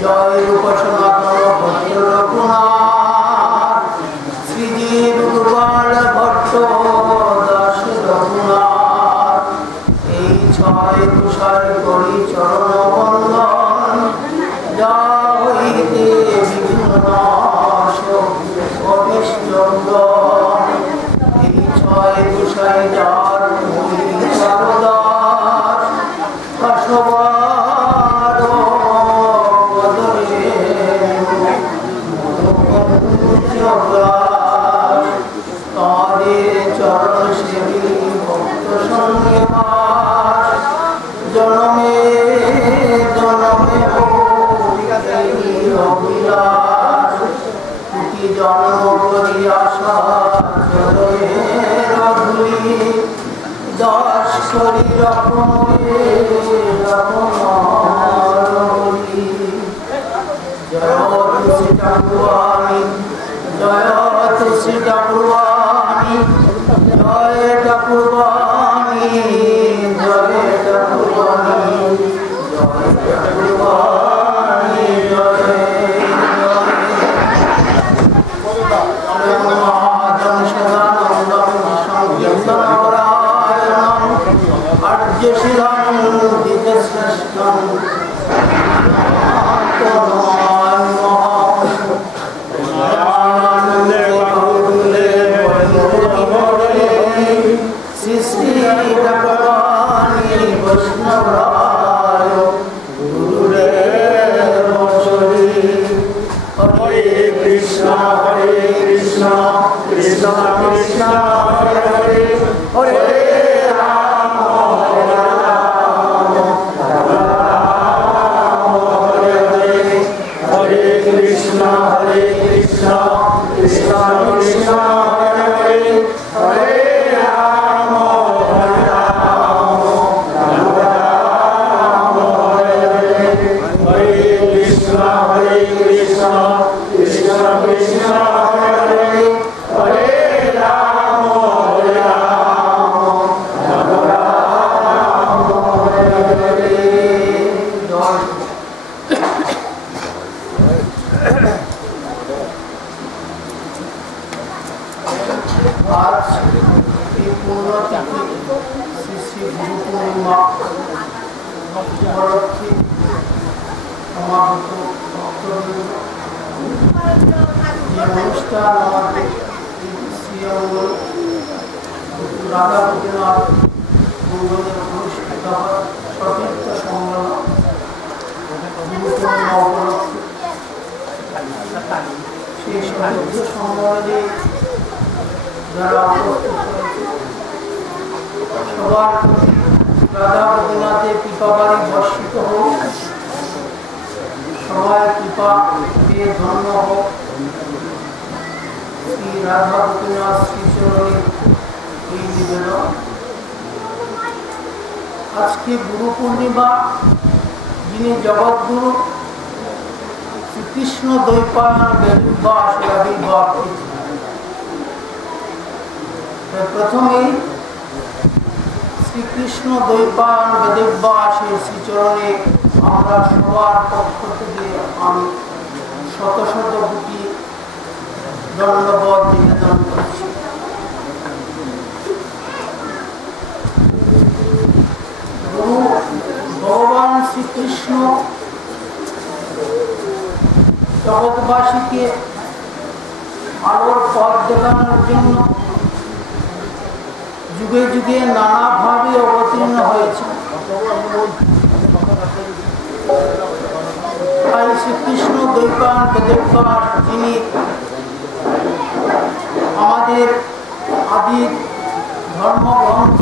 जय उपासना যা হইতে বিভিন্ন অনিষ্ট এই ছয় গোসাই যার সরদার সবার বদলে তাদের চরণ সেবী ভক্ত সঙ্গে জনমে জনমে অভিলাষ কুটি জন্ম করি আশা ধুলি দাস করি রকমে রকমারি জয় তুলসী ঠাকুরানী জয় তুলসী ঠাকুরানী জয় ঠাকুরানী জয় ঠাকুরানী জয় ঠাকুরানী জয় জয় সদানন্দম সংকীর্তনপরায়ণম আর্য শিলাম দিতশ্রেষ্ঠম আজকে গুরু পূর্ণিমা, যিনি জগৎগুরু শ্রীকৃষ্ণ দ্বৈপায়ন আবির্ভাব প্রথমেই শ্রীকৃষ্ণ দ্বৈপায়ন বেদব্যাসের শ্রীচরণে আমরা সবার পক্ষ থেকে আমি শত শত কোটি দণ্ডবত নিবেদন করছি। ভগবান শ্রীকৃষ্ণ জগৎবাসীকে আলোর পথ দেখানোর জন্য যুগে যুগে নানাভাবে অবতীর্ণ হয়েছে। তাই শ্রীকৃষ্ণ দ্বৈপায়ন বেদব্যাস, যিনি আমাদের আদি ধর্মগ্রন্থ,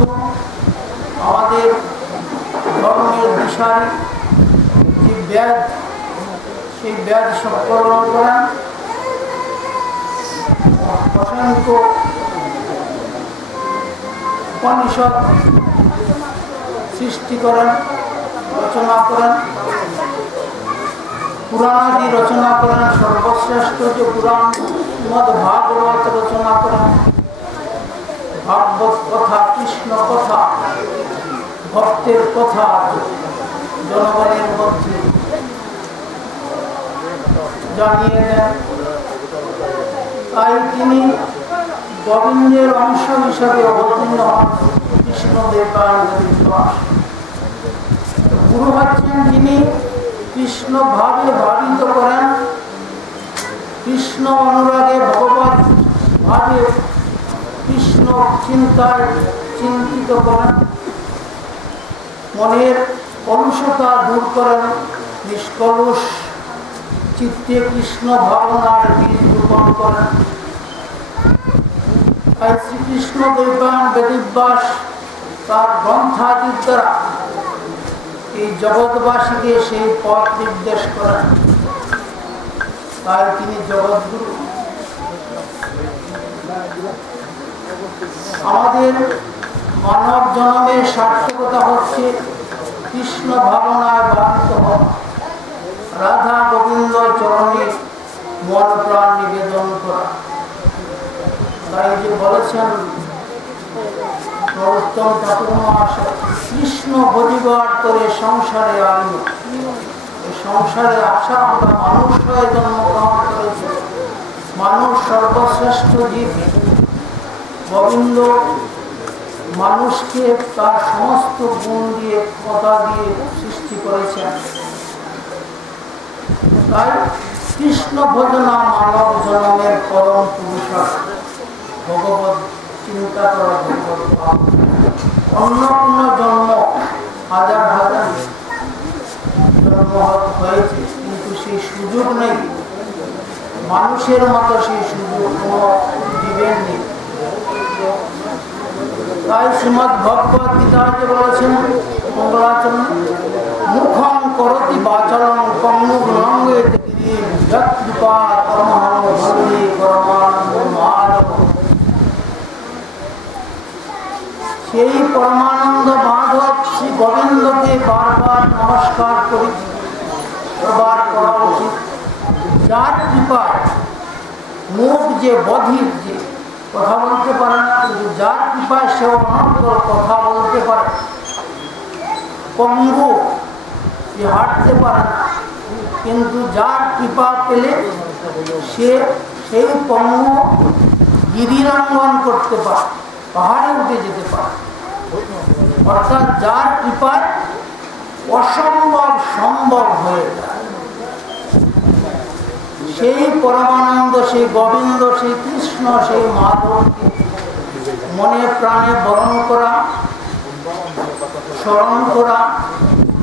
আমাদের ধর্মের দিশারি যে বেদ, সেই বেদ সংকলন করেন, অসংখ্য উপনিষদ সৃষ্টি করেন, রচনা করেন, পুরাণাদি রচনা করেন। সর্বশ্রেষ্ঠ যে পুরাণ শ্রীমদ্ ভাগবত রচনা করেন। ভাগবত কথা, কৃষ্ণ কথা, ভক্তের কথা জনগণের মধ্যে জানিয়ে দেন। তাই তিনি গোবিন্দের অংশ হিসাবে অবতীর্ণ হন কৃষ্ণ দ্বৈপায়ন বেদব্যাস। গুরু হচ্ছেন যিনি কৃষ্ণ ভাবে ভাবিত করেন, কৃষ্ণ অনুরাগে ভগবত ভাবে কৃষ্ণ চিন্তায় চিন্তিত করেন, মনের কলুষতা দূর করেন, নিষ্কলুষ চিত্তে কৃষ্ণ ভাবনার বীজ রোপণ করেন। তাই শ্রীকৃষ্ণ দ্বৈপায়ন বেদব্যাস তার গ্রন্থাদির দ্বারা এই জগৎবাসীকে সেই পথ নির্দেশ করেন। তাই তিনি জগৎগুরু। আমাদের মানব জন্মের সার্থকতা হচ্ছে কৃষ্ণ ভাবনায় বাধিত হওয়া, রাধা গোবিন্দ চরণে মন প্রাণ নিবেদন করা। তাই যে বলেছেন নরোত্তম ঠাকুর মহাশয়, কৃষ্ণ ভজিবার করে সংসারে আনন্দ। এই সংসারে আসা আমরা মানুষ হয়ে জন্মগ্রহণ করেছি, মানুষ সর্বশ্রেষ্ঠ জীব। গোবিন্দ মানুষকে তার সমস্ত গুণ দিয়ে কথা দিয়ে সৃষ্টি করেছেন। তাই কৃষ্ণ ভজনা মানব জন্মের পরম পুরুষার্থ। ভগবত চিন্তা করা, ভগবত ভাব। অন্য কোনো জন্ম হাজার হাজার জন্ম হয়েছে, কিন্তু সেই সুযোগ নেই, মানুষের মতো সেই সুযোগ কোনো জীবের নেই। তাই শ্রীমদ্ ভগবত গীতাতে বলেছেন মঙ্গলাচরণ, মুখং করতি বাচলং পঙ্গুং লঙ্ঘয়তে গিরিম যৎ কৃপা পরমহং বন্দে পরমানন্দ মাধব। সেই পরমানন্দ মাধব শ্রী গোবিন্দকে বারবার নমস্কার করি, প্রবার করা উচিত। যার কৃপায় মুখ যে বধির, যে কথা বলতে পারে না, কিন্তু যার কৃপায় সে অনন্তর কথা বলতে পারে, পঙ্গু সে হাঁটতে পারে না, কিন্তু যার কৃপা পেলে সে সেই পঙ্গু গিরিলঙ্ঘন করতে পারে, পাহাড়ে উঠে যেতে পারে। অর্থাৎ যার কৃপায় অসম্ভব সম্ভব হয়ে যায়। সেই পরমানন্দ, সেই গোবিন্দ, সেই কৃষ্ণ, সেই মাধবকে মনে প্রাণে বরণ করা, স্মরণ করা,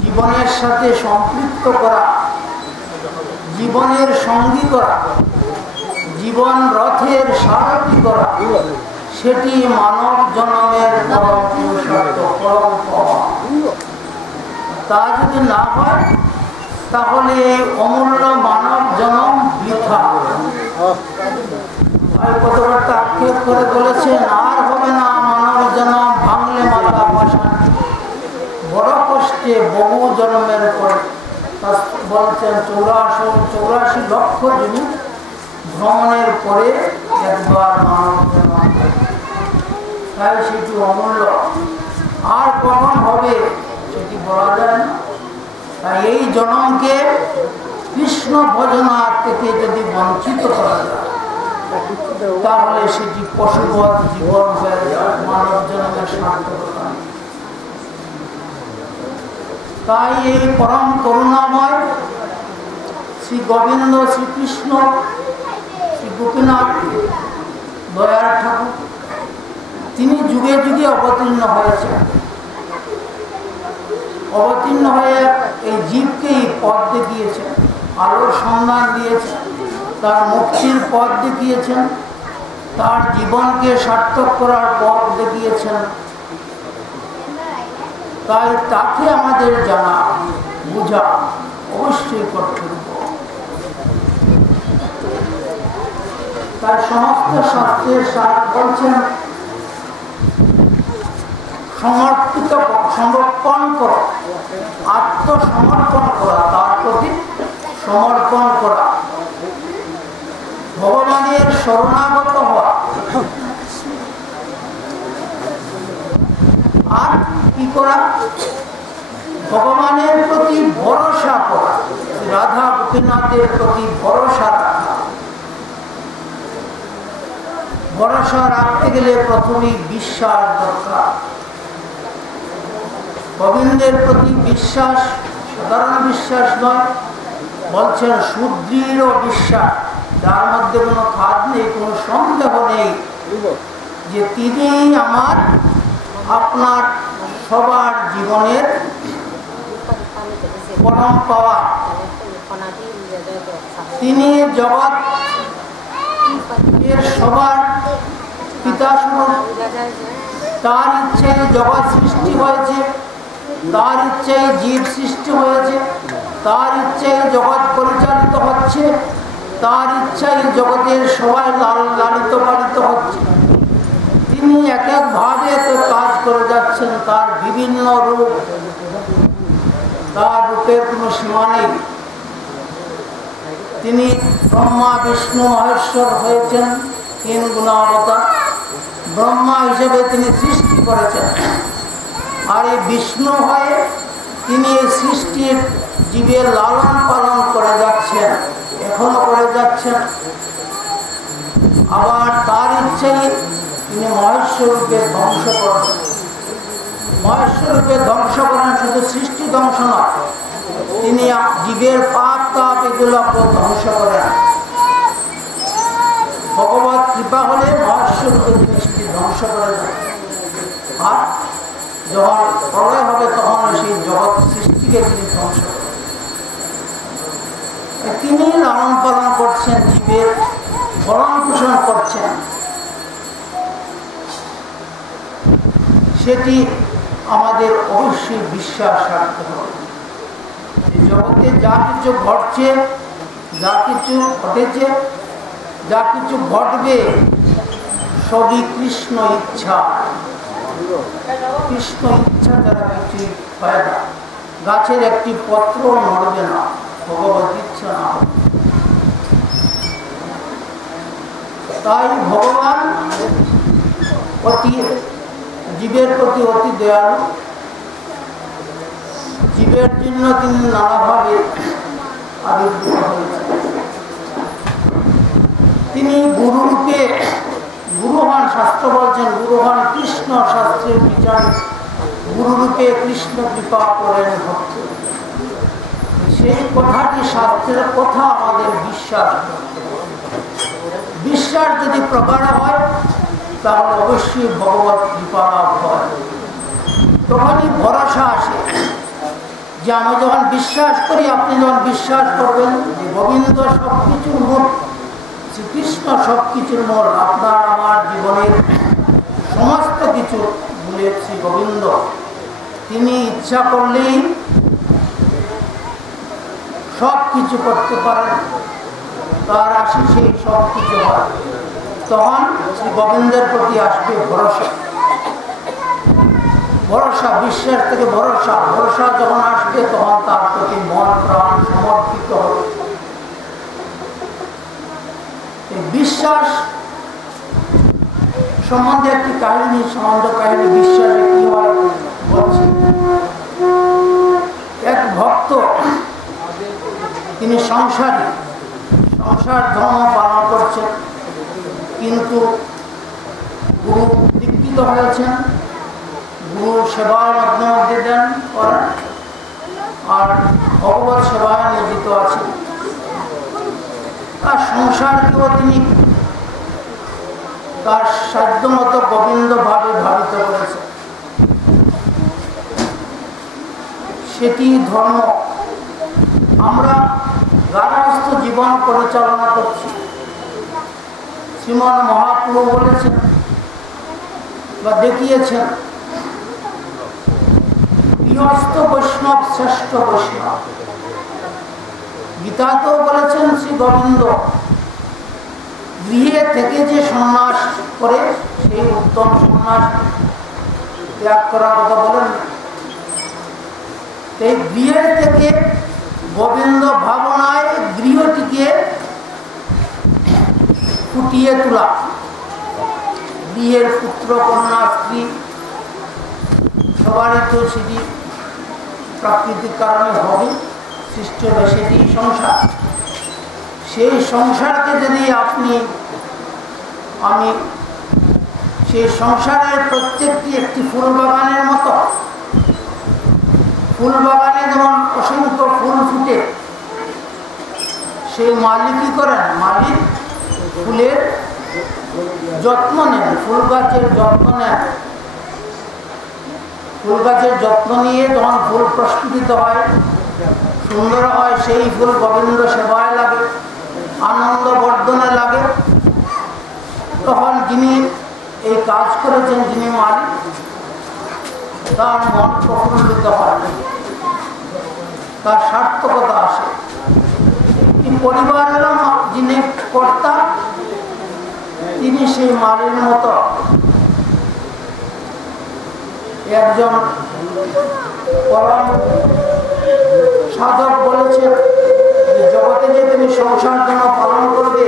জীবনের সাথে সম্পৃক্ত করা, জীবনের সঙ্গী করা, জীবন রথের সারথি করা, সেটি মানব জন্মের পরম পুরুষার্থ, পরম পাওয়া। তা যদি না হয় তাহলে এই অমূল্য মানব জন্ম বৃথা। কথাবার্তা আক্ষেপ করে বলেছেন, আর হবে না মানব জন্ম, ভাঙলে মাথা বসান। বড় কষ্টে বহু জন্মের পরে বলছেন 84 লক্ষ জমি ভ্রমণের পরে একবার মানব জন্ম। তাই সেটি অমূল্য, আর কখন হবে সেটি বলা যায় না। তাই এই জন্মকে কৃষ্ণ ভজনা থেকে যদি বঞ্চিত করা যায় তাহলে সেটি পশুবৎ জীবন হয়ে যায়, মানব জন্মের সার্থকতা। তাই এই পরম করুণাময় শ্রী গোবিন্দ, শ্রীকৃষ্ণ, শ্রী গোপীনাথ দয়ার ঠাকুর, তিনি যুগে যুগে অবতীর্ণ হয়েছেন। অবতীর্ণ হয়ে এই জীবকেই পথ দেখিয়েছেন, আলোর সন্ধান দিয়েছেন, তার মুক্তির পথ দেখিয়েছেন, তার জীবনকে সার্থক করার পথ দেখিয়েছেন। তাই তাকে আমাদের জানা বোঝা অবশ্যই কর্তব্য। তাই সমস্ত শাস্ত্রের সার বলছেন সমর্পণ করা, আত্মসমর্পণ করা, তার প্রতি সমর্পণ করা, ভগবানের শরণাগত হওয়া। আর কি করা? ভগবানের প্রতি ভরসা করা, রাধা গোপীনাথের প্রতি ভরসা রাখা। ভরসা রাখতে গেলে প্রথমেই বিশ্বাস দরকার। গোবিন্দের প্রতি বিশ্বাস সাধারণ বিশ্বাস নয়, বলছেন সুদৃঢ় বিশ্বাস, যার মধ্যে কোনো খাদ নেই, কোনো সন্দেহ নেই যে তিনি আমার আপনার সবার জীবনের পরম পাওয়া। তিনি জগৎ এর সবার পিতা স্বরূপ, তার ইচ্ছায় জগৎ সৃষ্টি হয়েছে, তার ইচ্ছায় জীব সৃষ্টি হয়েছে, তার ইচ্ছায় জগৎ পরিচালিত হচ্ছে, তার ইচ্ছায় জগতের সবাই লালিত পালিত হচ্ছে। তিনি এক একভাবে কাজ করে যাচ্ছেন, তার বিভিন্ন রূপ, তার রূপের কোনো সীমা নেই। তিনি ব্রহ্মা বিষ্ণু মহেশ্বর হয়েছেন, 3 গুণাবতার। ব্রহ্মা হিসেবে তিনি সৃষ্টি করেছেন, আর এই বিষ্ণু হয়ে তিনি এই সৃষ্টির জীবের লালন পালন করে যাচ্ছেন, এখনো করে যাচ্ছেন। আবার তার ইচ্ছাই তিনি মহেশ্বরূপে ধ্বংস করেন। মহেশ্বরূপে ধ্বংস করেন, শুধু সৃষ্টি ধ্বংস নয়, তিনি জীবের পাপ তাপ এগুলোকে ধ্বংস করেন। ভগবত কৃপা হলে মহেশ্বরূপে জিনিসটি ধ্বংস করে দেন। আর যখন প্রলয় হবে তখন সেই জগৎ সৃষ্টিকে তিনি ধ্বংস করেন। তিনি লালন পালন করছেন, জীবের ভরণ পোষণ করছেন। সেটি আমাদের অবশ্যই বিশ্বাস রাখতে হবে। জগতে যা কিছু ঘটছে, যা কিছু ঘটেছে, যা কিছু ঘটবে, সবই কৃষ্ণ ইচ্ছা। কৃষ্ণ ইচ্ছা দ্বারা কিছুই হয় না। গাছের একটি পত্র নড়বে না, ভগবত ইচ্ছা না। তাই ভগবান জীবের প্রতি অতি দয়ালু। জীবের জন্য তিনি নানাভাবে আবির্ভূত হয়েছেন। তিনি গুরুরূপে গুরু হন, শাস্ত্র বলছেন গুরু হন কৃষ্ণ, শাস্ত্রের বিচার গুরুরূপে কৃষ্ণ কৃপা করেন ভক্ত। সেই কথাটি শাস্ত্রের কথা আমাদের বিশ্বাস। বিশ্বাস যদি প্রগাঢ় হয় তাহলে অবশ্যই ভগবত কৃপা লাভ হয়। তখনই ভরসা আসে যে আমি যখন বিশ্বাস করি, আপনি যখন বিশ্বাস করবেন যে গোবিন্দ সব কিছুর মূল, শ্রীকৃষ্ণ সব কিছুর মূল, আপনার আমার জীবনের সমস্ত কিছু মূলে শ্রী গোবিন্দ। তিনি ইচ্ছা করলেই সব কিছু করতে পারেন, তার আশীষেই সব কিছু হয়। তখন শ্রী গোবিন্দের প্রতি আসবে ভরসা। ভরসা, বিশ্বাস থেকে ভরসা। ভরসা যখন আসবে তখন তার প্রতি মন প্রাণ সমর্পিত হবে। বিশ্বাস সম্বন্ধে একটি কাহিনী, সম্বন্ধ কাহিনী, বিশ্বাসে কি হয় বলছি। এক ভক্ত, তিনি সংসারী, সংসার ধর্ম পালন করছেন, কিন্তু গুরু দীক্ষিত হয়েছেন, গুরু সেবার মধ্যে দেন করেন, আর ভগবত সেবায় নিয়োজিত আছেন। তার সংসারকেও তিনি তার সাধ্যমতো গোবিন্দ ভাবে ভাবিত করেছে। সেটি ধর্ম। আমরা গার্হস্থ্য জীবন পরিচালনা করছি। শ্রীমন মহাপ্রভু বলেছেন বা দেখিয়েছেন, গৃহস্থ বৈষ্ণব শ্রেষ্ঠ বৈষ্ণব। গীতাতেও বলেছেন শ্রী গোবিন্দ, গৃহে থেকে যে সন্ন্যাস করে সেই উত্তম সন্ন্যাস ত্যাগ করার কথা বলেন। এই গৃহের থেকে গোবিন্দ ভাবনায় গৃহটিকে ফুটিয়ে তোলা। গৃহের পুত্র কন্যা স্ত্রী সবারই তো সেটি প্রাকৃতিক কারণে হবে, সৃষ্টি হবে, সেটি সংসার। সেই সংসারকে যদি আমি সেই সংসারের প্রত্যেকটি একটি ফুল বাগানের মতো, ফুল বাগানে যেমন অসংখ্য ফুল ফুটে, সেই মালিক কি করেন, মালিক ফুলের যত্ন নেন, ফুল গাছের যত্ন নেন। ফুল গাছের যত্ন নিয়ে যখন ফুল প্রস্ফুটিত হয়, সুন্দর হয়, সেই ফুল গোবিন্দ সেবায় লাগে, আনন্দ বর্ধনে লাগে। তখন যিনি এই কাজ করেছেন, যিনি মালিক, তার মন প্রফুল্লিত হয়, তার সার্থকতা আসে। পরিবারের যিনি কর্তা, তিনি সেই মালির মতো একজন পরম সাধক বলেছেন, জগতে যে তুমি সংসার জন্য পালন করবে,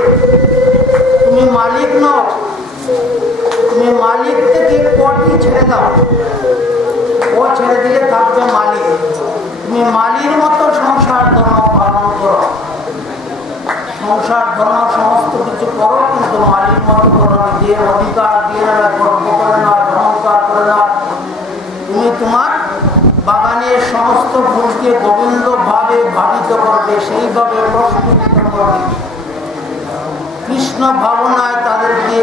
তুমি মালিক নও, তুমি মালিক থেকে কটি ছেড়ে দাও, ও ছেড়ে দিলে থাকবে মালিক। তুমি মালির মতো সংসার ধর্ম পালন করো, সংসার ধর্ম সমস্ত কিছু করো, কিন্তু মালির মতো করো, নিজের অধিকার দিয়ে না, গর্ব করে না, অহংকার করে না। তুমি তোমার বাগানের সমস্ত ফুলকে গোবিন্দ ভাবে ভাবিত করবে, সেইভাবে প্রস্ফুটিত করবে, কৃষ্ণ ভাবনায় তাদেরকে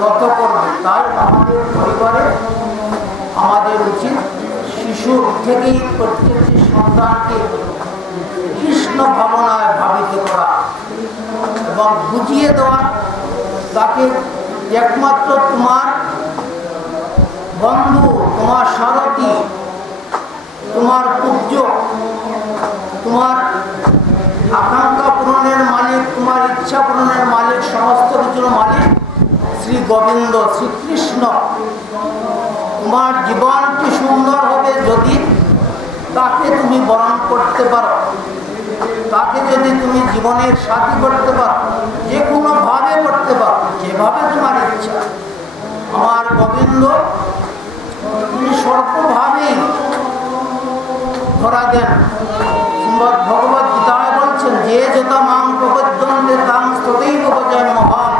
রত করবে। তাই আমাদের পরিবারে আমাদের উচিত শিশু থেকেই প্রত্যেকটি সন্তানকে কৃষ্ণ ভাবনায় ভাবিত করা এবং বুঝিয়ে দেওয়া, তাকে একমাত্র তোমার বন্ধু, তোমার সারথি, তোমার পূজ্য, তোমার আকাঙ্ক্ষা পূরণের মালিক, তোমার ইচ্ছা পূরণের মালিক, সমস্ত কিছুর মালিক শ্রী গোবিন্দ, শ্রীকৃষ্ণ। তোমার জীবনটি সুন্দর হবে যদি তাকে তুমি বরণ করতে পারো, তাকে যদি তুমি জীবনের সাথী করতে পারো, যে কোনো ভাবে করতে পারো, যেভাবে তোমার ইচ্ছা। আমার গোবিন্দ তিনি সর্বভাবেই ধরা দেন। ভগবত গীতায় বলছেন, যে যথা মাং প্রবদ্ধন্তে তাং স্ততৈব ভজয় মহান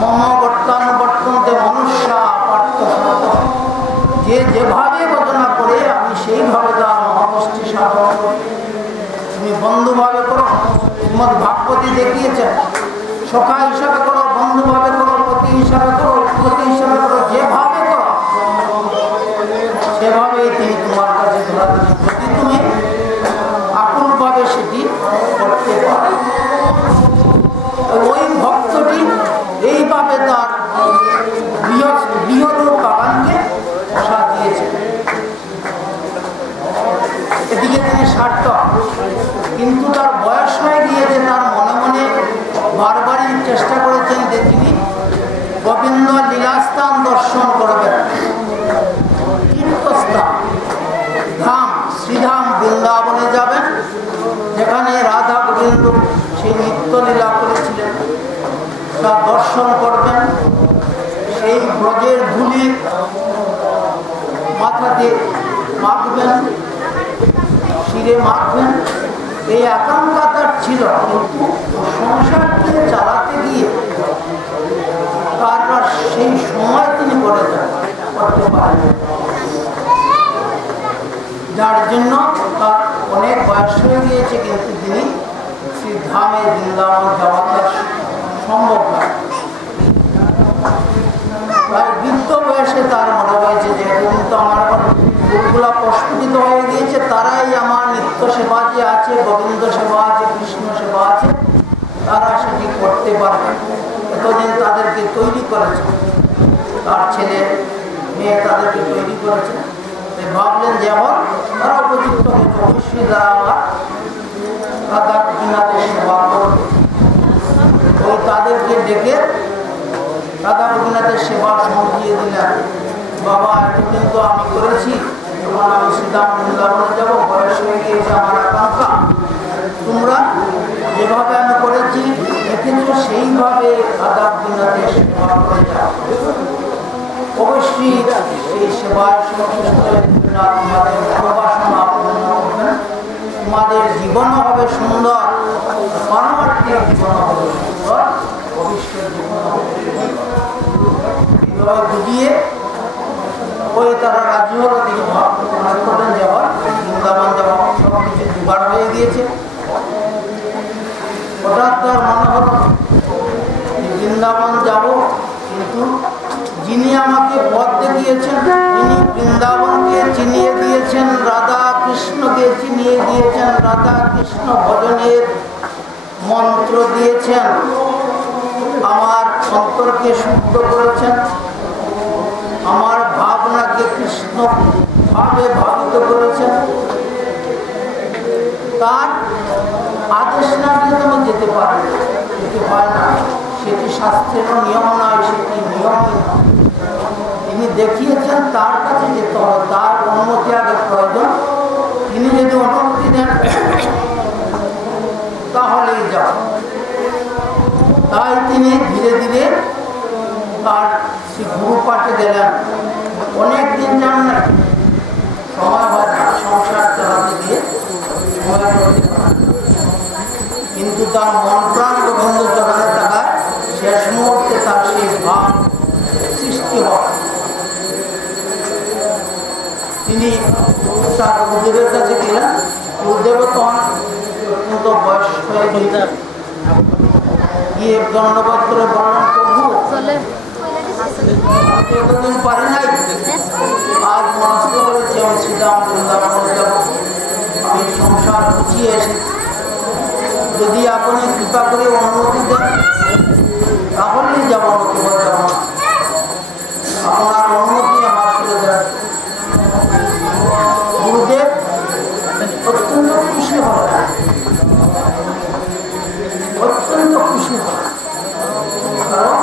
মম বর্তানুবর্তন্তে মনুষ্যা পার্থ সতঃ। যে যেভাবে ভজনা করে আমি সেইভাবে তার মহাপুষ্টি সাধন করি। তুমি বন্ধুভাবে করো, শ্রীমদ্ ভাগবতী দেখিয়েছেন, সখা হিসাবে করো, বন্ধুভাবে করো, পতি হিসাবে করো, পতি হিসাবে করো, যেভাবে করো সেভাবেই তিনি তোমার কাছে ধরা দেন, যদি তুমি আকুলভাবে সেটি করতে পারো। ওই ভক্তটি এইভাবে তার বৃহৎ বাগানকে সাজিয়েছে। এদিকে তিনি সার্থক, কিন্তু তার বয়স হয়ে গিয়েছে, তার মনে মনে বারবারই চেষ্টা করেছেন যে তিনি গোবিন্দ লীলাস্থান দর্শন করবেন, তীর্থস্থান, ধাম, শ্রীধাম বৃন্দাবনে যাবেন, যেখানে রাধা গোবিন্দ সেই নিত্যলীলা করেছিলেন, তা দর্শন করবেন। সেই ব্রজের ধুলি মাথাতে মাখবেন, শিরে মাখবেন, এই আকাঙ্ক্ষা তার ছিল। কিন্তু সংসারকে চালাতে গিয়ে তার সেই সময় তিনি করতে পারেন, যার জন্য তার অনেক বয়স হয়ে গিয়েছে, কিন্তু তিনি শ্রী ধামে বৃন্দাবন যাওয়াটা সম্ভব নয়। তাই বৃদ্ধ বয়সে তার মনে হয়েছে যে কিন্তু আমার ফুলগুলা প্রস্ফুটিত হয়ে গিয়েছে, তারাই আমার নিত্য সেবা যে আছে, গোবিন্দ সেবা আছে, কৃষ্ণ সেবা আছে, তারা সেটি করতে পারবে। এতদিন তাদেরকে তৈরি করেছে, তার ছেলে মেয়ে তাদেরকে তৈরি করেছে। ভাবলেন যে এখন তারা উপযুক্ত হয়েছে, অবশ্যই তারা আমার রাধা গোপীনাথের সেবা করবে। ওই তাদেরকে ডেকে রাধা গোপীনাথের সেবা সমঝিয়ে দিলেন। বাবা, এতদিন তো আমি করেছি, এখন আমি শ্রীধাম বৃন্দাবনে যাবো, বয়স হয়ে গিয়েছে আমার আকাঙ্ক্ষা, তোমরা যেভাবে আমি করেছি দেখেছ সেইভাবে রাধা গোপীনাথের সেবা করে যাও। অবশ্যই সেই সেবায় সন্তুষ্ট তোমাদের ভালোবাসনা পূর্ণ করবেন, তোমাদের জীবনও হবে সুন্দর, পরবর্তী জীবন হবে সুন্দর, ভবিষ্যৎ জীবন হবে সুন্দর। এইভাবে বুঝিয়ে ওই তারা রাজি হলো, তিনি মনে করলেন যাওয়ার, বৃন্দাবন যাওয়া সব কিছু জোগাড় হয়ে গিয়েছে। হঠাৎ তার মনে হলো বৃন্দাবন যাব, কিন্তু যিনি আমাকে পথ দেখিয়েছেন, যিনি বৃন্দাবনকে চিনিয়ে দিয়েছেন, রাধা কৃষ্ণকে চিনিয়ে দিয়েছেন, রাধা কৃষ্ণ ভজনের মন্ত্র দিয়েছেন, আমার অন্তরকে শুদ্ধ করেছেন, আমার ভাবনাকে কৃষ্ণ ভাবে ভাবিত করেছেন, তার আদেশ না দিয়ে তুমি যেতে পারো, যেতে হয় না। সেটি শাস্ত্রের নিয়ম নয়, সেটি নিয়মই নয়। তিনি দেখিয়েছেন, তার কাছে যেতে হবে, তার অনুমতি আগে প্রয়োজন। তিনি যদি অনুমতি দেন তাহলেই যাও। তাই তিনি ধীরে ধীরে তার শ্রী গুরু পাঠে গেলেন। অনেক দিন যান না, সময় হয় না, সংসার চালাতে গিয়ে সময় করতে পারে। কিন্তু তার মন প্রাণ গোবিন্দ চরণের টাকায় শেষ মুহূর্তে তার সেই ভাব সৃষ্টি হয়। তিনি তার গুরুদেবের কাছে গেলেন। গুরুদেব তখন অত্যন্ত বয়স হয়ে গিয়ে দণ্ডবোধ করে বললেন, প্রভু এতদিন পারি নাই, আজ মনস্থ করেছি আমি শ্রীরাম বৃন্দাবনে যাব। আমি সংসার গুছিয়ে এসেছি, যদি আপনি কৃপা করে অনুমতি দেন তাহলেই যাব, নতুবা যাব না। আপনার অনুমতি আমার সাথে দেন। গুরুদেব অত্যন্ত খুশি হলেন, অত্যন্ত খুশি হলেন। কারণ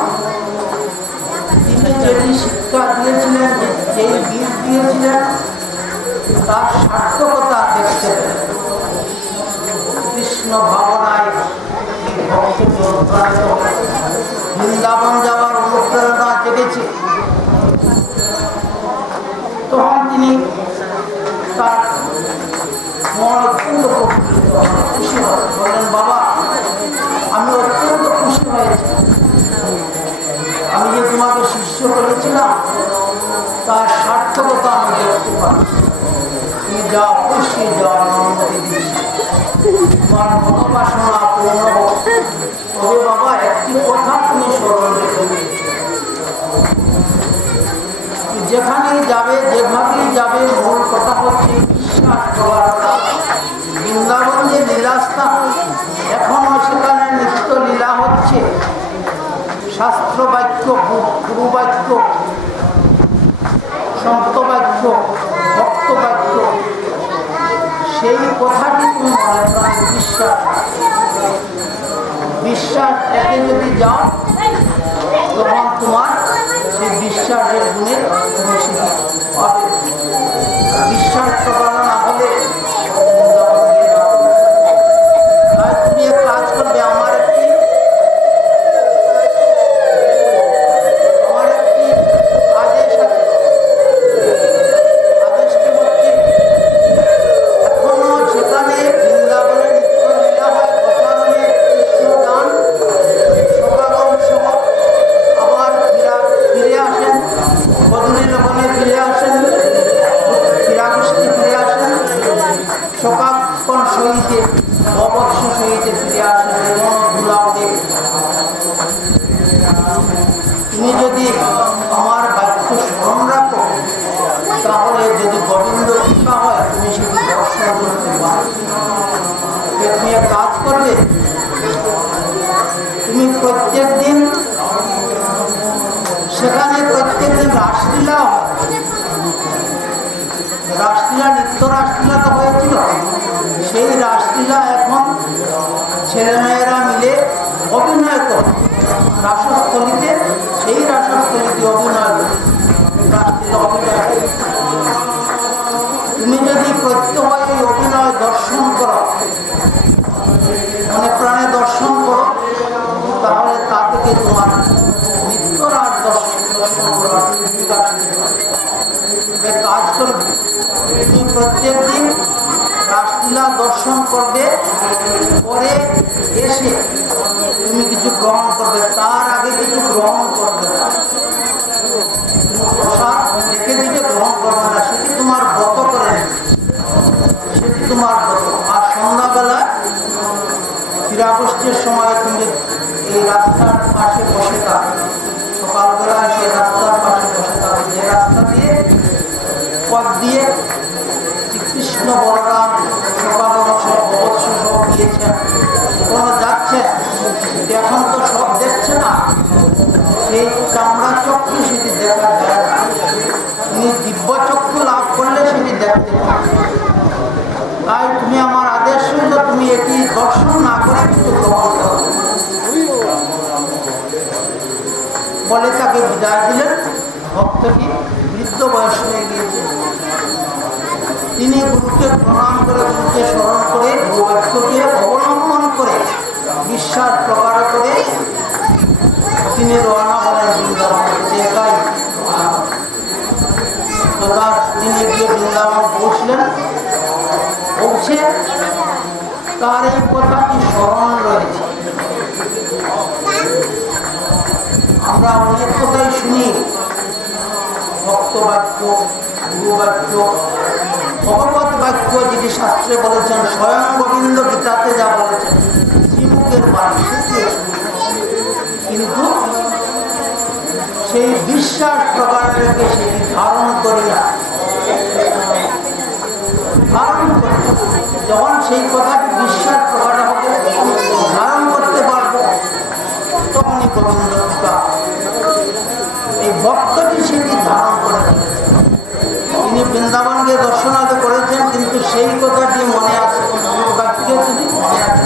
তিনি যেটি শিক্ষা দিয়েছিলেন, যেই বীজ দিয়েছিলেন, তার সার্থকতা দেখতে পেলেন। কৃষ্ণ ভাবনায় বৃন্দাবন যাওয়ার অনুপ্রেরণা জেগেছে। তখন তিনি তার মন অত্যন্ত প্রফুল্লিত, খুশি হলেন। বললেন, বাবা আমি অত্যন্ত খুশি হয়েছি, আমি যে তোমাকে শিষ্য করেছিলাম তার সার্থকতা আমি দেখতে পারি। তুমি যা খুশি যাও, অনুমতি দিচ্ছি, তোমার মনোবাসনা পূর্ণ হোক। তবে বাবা একটি কথা তুমি স্মরণ রেখে, যেখানেই যাবে, যেভাবেই যাবে, মূল কথা হচ্ছে বিশ্বাস করার। বৃন্দাবন যে লীলাস্থান, এখনো সেখানে নিত্য লীলা হচ্ছে। শাস্ত্র বাক্য, গুরু বাক্য, সন্ত বাক্য, ভক্ত বাক্য, সেই কথাটি তুমি মনে প্রাণ বিশ্বাস, বিশ্বাস থেকে যদি যাও তখন তোমার সেই বিশ্বাসের গুণে তুমি সেটা পাবে। বিশ্বাস করা না হলে তাই তুমি এক কাজ করবে, আমার একটি আদেশ আছে। আদেশটি হচ্ছে, এখনো সেখানে বৃন্দাবনে নিত্য লীলা হয়, প্রচারণে কৃষ্ণদান সমাগম সহ আবার ফিরে আসেন, বদনে লগনে ফিরে আসেন, ফিরাকৃষ্ণে ফিরে আসেন, শোকাক্ষণ সহিতে, ববৎস সহিতে ফিরে আসেন, এবং ধুলাও দেখ। তুমি যদি আমার বাক্য স্মরণ রাখো, তাহলে যদি গোবিন্দ কৃপা হয় তুমি সেটি দর্শন করতে পারো। তুমি এক কাজ করবে, তুমি প্রত্যেক দিন সেখানে প্রত্যেক দিন রাসলীলা হয়। রাসলীলা, নিত্য রাসলীলা তো হয়েছিল, সেই রাসলীলা এখন ছেলেমেয়েরা মিলে অভিনয় করে রাসস্থলীতে, সেই রাসস্থলীতে অভিনয় করে, রাসলীলা অভিনয়। তুমি যদি প্রত্যহ এই অভিনয় দর্শন করো, মনে প্রাণে দর্শন করো, তাহলে তা থেকে তোমার নিত্য রাস দর্শন করার কাজ করবে। তুমি প্রত্যেক দিন রাসলীলা দর্শন করবে, পরে এসে তুমি কিছু গ্রহণ করবে। তার আগে কিছু গ্রহণ শৌচের সময় তুমি এই রাস্তার পাশে বসে থাকো, সকালবেলায় সেই রাস্তার পাশে বসে থাকো, যে রাস্তা দিয়ে পথ দিয়ে শ্রীকৃষ্ণ বলরাম সকাবংশ বৎস সব দিয়েছেন, কোনো যাচ্ছে এখন তো সব দেখছে না, সেই চামড়া চক্ষু সেটি দেখা যায় না, তুমি দিব্য চক্ষু লাভ করলে সেটি দেখতে পাবে। তাই তুমি আমার আদেশ হইল তুমি এটি দর্শন না করে কিন্তু গ্রহণ করো বলে তাকে বিদায় দিলেন। ভক্তটি বৃদ্ধ বয়স হয়ে গিয়েছে, তিনি গুরুকে প্রণাম করে গুরুকে স্মরণ করে গুরুবাক্যকে অবলম্বন করে বিশ্বাস প্রকার করে তিনি রওনা হলেন বৃন্দাবন। একাই তিনি গিয়ে বৃন্দাবন পৌঁছলেন। পৌঁছে তার এই কথাটি স্মরণ রয়েছে। আমরা অনেক কথাই শুনি, ভক্ত বাক্য, গুরু বাক্য, ভগবত বাক্য যেটি শাস্ত্রে বলেছেন, স্বয়ং গোবিন্দ গীতাতে যা বলেছেন শ্রীমুখের বাণী, কিন্তু সেই বিশ্বাস প্রকার রেখে সেটি ধারণ করি না। ধারণ করি যখন সেই কথাটি বিশ্বাস প্রকার হবে, ধারণ করতে পারবো, তখনই গোবিন্দ কৃপা। এই ভক্তটি সেটি ধারণ করে ফেলেছেন। তিনি বৃন্দাবনকে দর্শনাদি করেছেন, কিন্তু সেই কথাটি মনে আছে, বাক্য তিনি মনে আছে,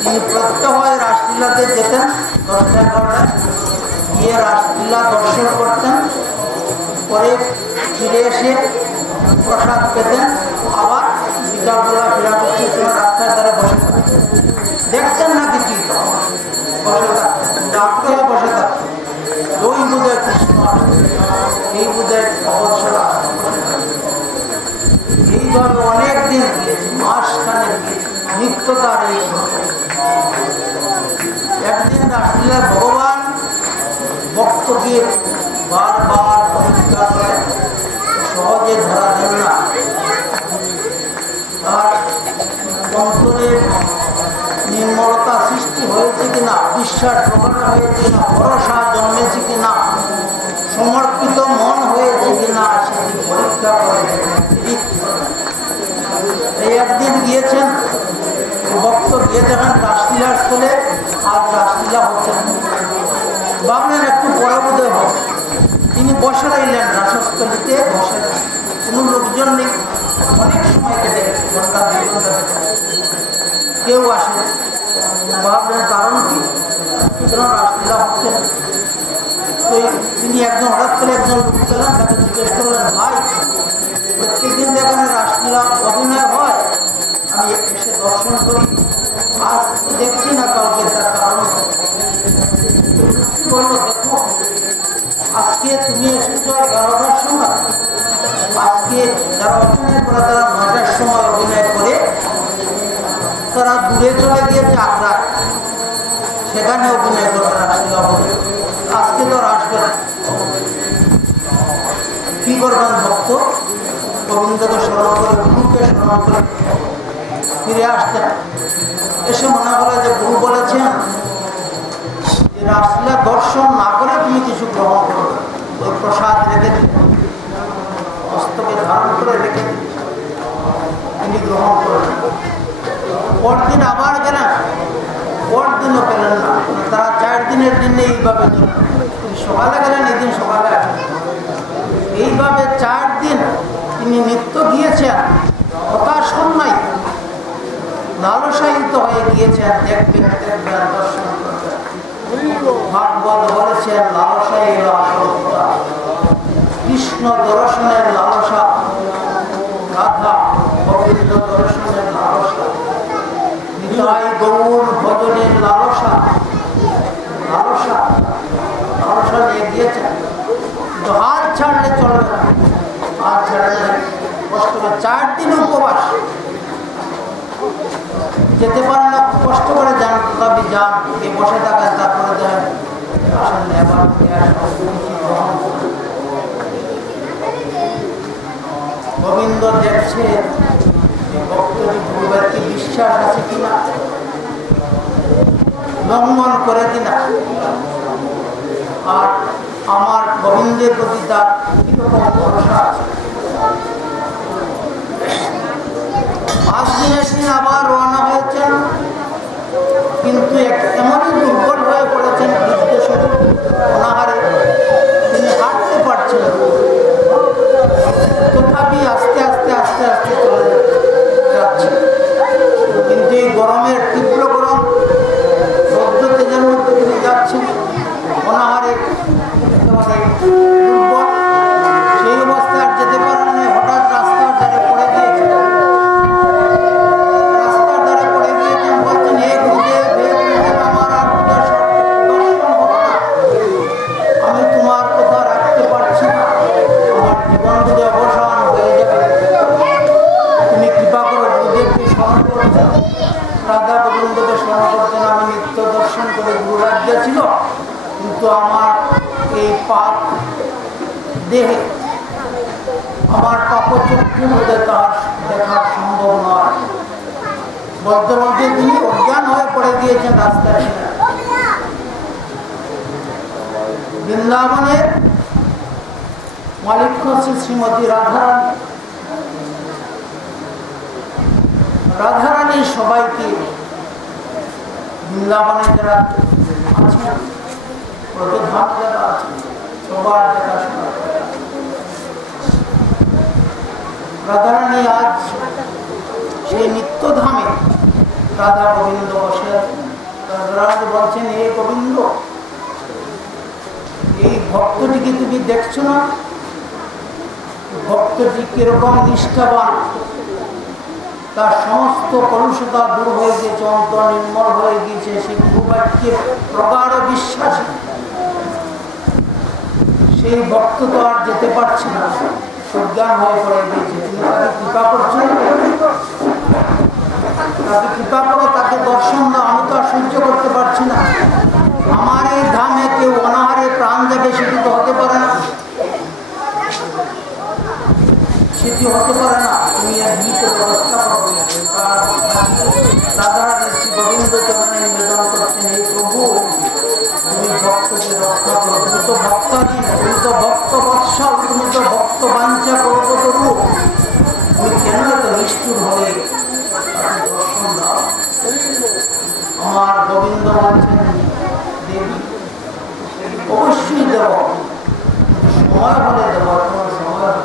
তিনি প্রত্যহ রাসলীলাতে যেতেন 10-11টায়, গিয়ে রাসলীলা দর্শন করতেন, পরে ফিরে এসে প্রসাদ পেতেন, আবার বিকালবেলা ফেরা করতে রাস্তার ধারে বসে থাকতেন। দেখতেন না কিছুই, বসে থাকতেন, ডাক্তার হয়ে বসে থাকতেন। ওই বোধহয় কৃষ্ণ, এই বোধহয় অবসরা। এইভাবে অনেক দিন গিয়েছে, মাসখানে গিয়েছে, নিত্য তার এই। একদিন রাসলীলা ভগবান ভক্তকে বারবার পরীক্ষা করে, সহজে ধরা দেন না। আর অন্তরের নির্মলতা সৃষ্টি হয়েছে কিনা, বিশ্বাস প্রকট হয়েছে কিনা, ভরসা জন্মেছে কিনা, সমর্পিত মন হয়েছে কিনা, সেটি পরীক্ষা করে। এই একদিন গিয়েছেন ভক্ত, গিয়ে দেখেন রাসলীলার স্থলে আর রাসলীলা হচ্ছে, ভাবলেন একটু পরে বোধহয় হবে। তিনি বসে রইলেন রাসস্থলিতে, বসে, কোনো লোকজন নেই। অনেক সময় কেটে গেছে, ঘন্টা 2 ঘন্টা, কেউ আসে। ভাবলেন কারণ কি, সুতরাং রাসলীলা হচ্ছে না। তো তিনি একজন হঠাৎ করে একজন লোক পেলেন, তাকে জিজ্ঞেস করলেন, ভাই প্রত্যেকদিন যেখানে রাসলীলা অভিনয় হয় আমি এসে দর্শন করি, আজ দেখছি না কাউকে, তার কারণ বললো, দেখো আজকে তুমি এসেছো 11টার সময়, আজকে যারা অভিনয় করে তারা 9টার সময় অভিনয় করে, তারা দূরে চলে গিয়েছে আগ্রায়, সেখানে অভিনয় করবে রাসলীলা হবে। আজকে তো আসবে না। কি করবেন ভক্ত? গোবিন্দকে স্মরণ করে, গুরুকে স্মরণ করে ফিরে আসতেন। এসে মনে করে যে গুরু বলেছেন যে রাসলীলা দর্শন না করে তুমি কিছু গ্রহণ করবে, ওই প্রসাদ রেখে দিন, হস্তকে ধারণ করে রেখে দিন, তিনি গ্রহণ করলেন। পরদিন আবার গেলেন, পরদিনও পেলেন না। তারা 4 দিনের জন্য এইভাবে সকালে গেলেন, এদিন সকালে আসেন, এইভাবে 4 দিন তিনি নিত্য গিয়েছেন, হতাশ হন নাই, লালসায়িত হয়ে গিয়েছেন, দেখবেন দেখবেন দর্শন করবেন। ভাগবত বলেছেন লালসাই আসলতা, কৃষ্ণ দর্শনের লালসা, রাধা গোবিন্দ দর্শনের লালসা, নিতাই গৌর ভজনের লালসা, লালসা লালসা নিয়ে গিয়েছেন। কিন্তু হাত ছাড়লে চলবে না, হাত ছাড়লে কষ্ট করে 4 দিন উপবাস, যেতে পারেন না, কষ্ট করে যান, তথাপি যান, এ বসে থাকেন, তারপরে যান, আসেন এবার গোবিন্দ দেখছে ভক্তটি গুরুবাক্যে বিশ্বাস আছে কিনা, লঙ্ঘন করে কিনা, আর আমার গোবিন্দের প্রতি তার কিরকম ভরসা আছে। 5 দিনের দিন আবার রওনা হয়েছেন, কিন্তু এমনই দুর্বল হয়ে পড়েছেন বৃদ্ধ শরীর, অনাহারে তিনি হাঁটতে পারছেন, তথাপি আস্তে আস্তে আস্তে আস্তে চলে যাচ্ছে। কিন্তু এই গরমের তীব্র গরম, রৌদ্র তেজের মধ্যে তিনি যাচ্ছেন, অনাহারে একেবারে দুর্বল। সেই অবস্থায় আর যেতে পারেন না, হঠাৎ রাস্তার ধারে পড়ে গিয়েছেন। রাস্তার ধারে পড়ে গিয়েছেন, বলছেন হে গুরুদেব, হে গুরুদেব, আমার আর দর্শন হলো না, আমি তোমার কথা রাখতে পারছি না, আমার জীবন যদি অবসান হয়ে যাবে, তুমি কৃপা করো। গুরুদেবকে স্মরণ করছেন, রাধা গোবিন্দকে স্মরণ করছেন, আমি নিত্য দর্শন করে গুরুরাজ্য ছিল, কিন্তু আমার এই পাপ দেহে, আমার পাপচক্ষুর মধ্যে তার দেখা সম্ভব নয়। বলতে বলতে তিনি অজ্ঞান হয়ে পড়ে গিয়েছেন রাস্তায়। বৃন্দাবনের মালিক হচ্ছে শ্রীমতী রাধারানী। রাধারানী সবাইকে, বৃন্দাবনে যারা আছেন, ব্রজধাম যারা আছেন, সবার দেখাশোনা করে। রাধারানী আজ সেই নিত্যধামে রাধা গোবিন্দ বসে আছেন। রাধারানী বলছেন, হে গোবিন্দ, এই ভক্তটিকে তুমি দেখছো না? ভক্তটি কিরকম নিষ্ঠাবান, তার সমস্ত কলুষতা দূর হয়ে গিয়েছে, অন্তর নির্মল হয়ে গিয়েছে, সে গুরুবাক্যে প্রগাঢ় বিশ্বাসী। সেই ভক্ত তো আর যেতে পারছে না, অজ্ঞান হয়ে পড়ে গিয়েছে। তুমি তাকে কৃপা করছো, তাকে কৃপা করো, তাকে দর্শন দাও, আমি তো আর সহ্য করতে পারছি না। আমার এই ধামে কেউ অনাহারে প্রাণ যাবে, সেটি তো হতে পারে না, সেটি হতে পারে না। তুমি এর নিতে ব্যবস্থা করবে। রাধারানী শ্রী গোবিন্দ চরণে নিবেদন করছেন, এই প্রভু, তুমি ভক্তকে রক্ষা করো, তুমি তো ভক্তাধীন, তুমি তো ভক্ত বৎসল, তুমি তো ভক্ত বাঞ্ছা কল্পতরু, তুমি কেন এত নিষ্ঠুর হয়ে দর্শন দাও? আমার গোবিন্দ বলছেন, দেবী অবশ্যই দেব, সময় হলে দেব, তোমার সময় হবে।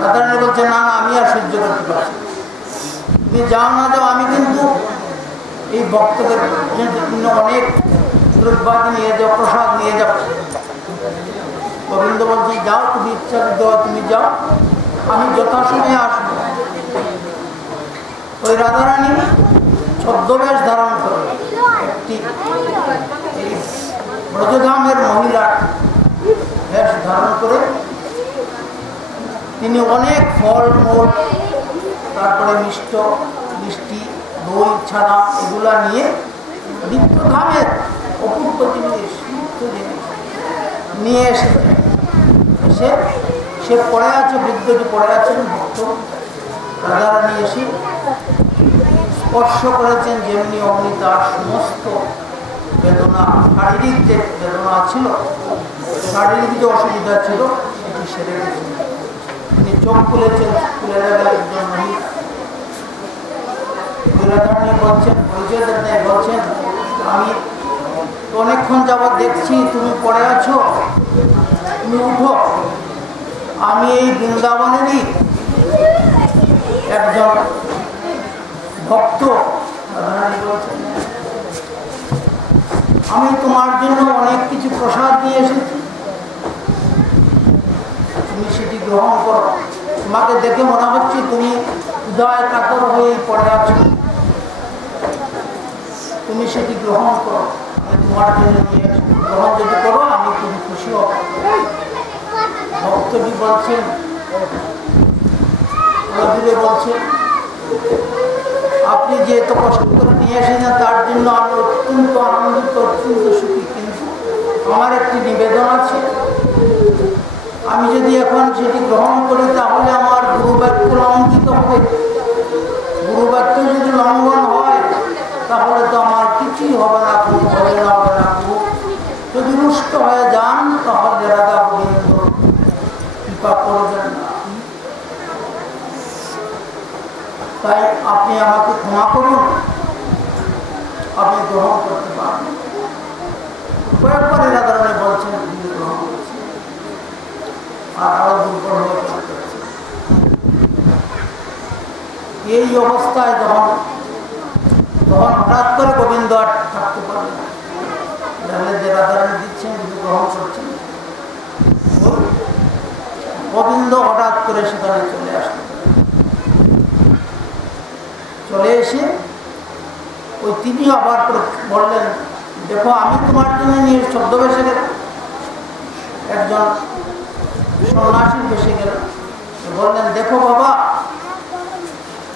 রাধারানী বলছে, না না, আমি আর সহ্য করতে পারছি, তুমি যাও না যাও, আমি কিন্তু এই ভক্তদের জন্য অনেক দ্রব্যাদি নিয়ে যাও, প্রসাদ নিয়ে যাও। গোবিন্দ বলছি, যাও, তুমি ইচ্ছা দেওয়া তুমি যাও, আমি যথাসময়ে আসবো। ওই রাধারানী ছদ্মবেশ ধারণ করে একটি এই ব্রজধামের মহিলার বেশ ধারণ করে তিনি অনেক ফল মূল, তারপরে মিষ্টি, দই, ছানা, এগুলা নিয়ে নিত্যধামের অপূর্ব জিনিস নিয়ে এসে সে পড়ে আছে, বৃদ্ধটি পড়ে আছেন, ভক্ত। রাধারানী এসে স্পর্শ করেছেন, যেমনি অমনি তার সমস্ত বেদনা, শারীরিক যে বেদনা ছিল, শারীরিক যে অসুবিধা ছিল, সেটি সেরে গেছে। তিনি চোখ খুলেছেন, খুলে গেলেন একজন মহিলা। রাধারানী বলছেন, পরিচয় দেন, বলছেন, আমি অনেকক্ষণ যাবৎ দেখছি তুমি পড়ে আছো, তুমি উঠো, আমি এই বৃন্দাবনেরই একজন ভক্ত। আমি তোমার জন্য অনেক কিছু প্রসাদ নিয়ে এসেছি, তুমি সেটি গ্রহণ করো। তোমাকে দেখে মনে হচ্ছে তুমি হৃদয় কাতর হয়ে পড়ে আছো, তুমি সেটি গ্রহণ করো, আমি তোমার জন্য নিয়ে এসেছি, গ্রহণ যদি করো আমি খুব খুশি হব। ভক্তটি বলছেন, বলছেন, আপনি যে এত কষ্ট করে নিয়ে এসেছেন তার জন্য আমি অত্যন্ত আনন্দিত, অত্যন্ত সুখী, কিন্তু আমার একটি নিবেদন আছে, আমি যদি এখন সেটি গ্রহণ করি তাহলে আমার গুরুবাক্য লঙ্ঘিত হবে। গুরুবাক্য যদি লঙ্ঘন হয় তাহলে তো আমার কি কিছুই হবে না, কোনো ভজন হবে না। যদি রুষ্ট হয়ে যান তাহলে রাধা গোবিন্দ কৃপা করবেন না। তাই আপনি আমাকে ক্ষমা করুন, আপনি গ্রহণ করতে পারেন। কয়েকবার রাধারানী বলছেন তিনি গ্রহণ করছেন, আর আরো দুর্বল হয়ে পড়ছে। এই অবস্থায় যখন হঠাৎ করে গোবিন্দ আর থাকতে পারলেন, জানলেন যে রাধারানী দিচ্ছেন কিন্তু গ্রহণ করছেন। গোবিন্দ হঠাৎ করে সেখানে চলে আসলেন। চলে এসে ওই তিনি আবার বললেন, দেখো আমি তোমার জন্য নিয়ে ছদ্মবেশে গেলাম, একজন সন্ন্যাসীর বেশে গেল। বললেন, দেখো বাবা,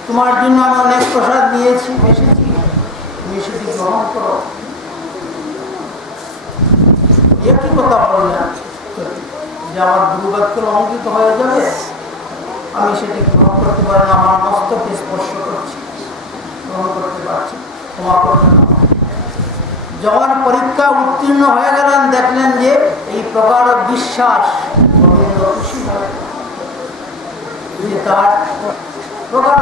তোমার জন্য আমি অনেক প্রসাদ নিয়েছি, এসেছি, তুমি সেটি গ্রহণ করো। একই কথা বললেন যে আমার গুরুবাক্যের অঙ্কিত হয়ে যাবে, আমি সেটি গ্রহণ করতে পারি না, আমার মস্তকে স্পর্শ করছি, গ্রহণ করতে পারছি, ক্ষমা করবেন না। যখন পরীক্ষা উত্তীর্ণ হয়ে গেলেন, দেখলেন যে এই প্রকার বিশ্বাস গোবিন্দ খুশি হয়, যে তার প্রকার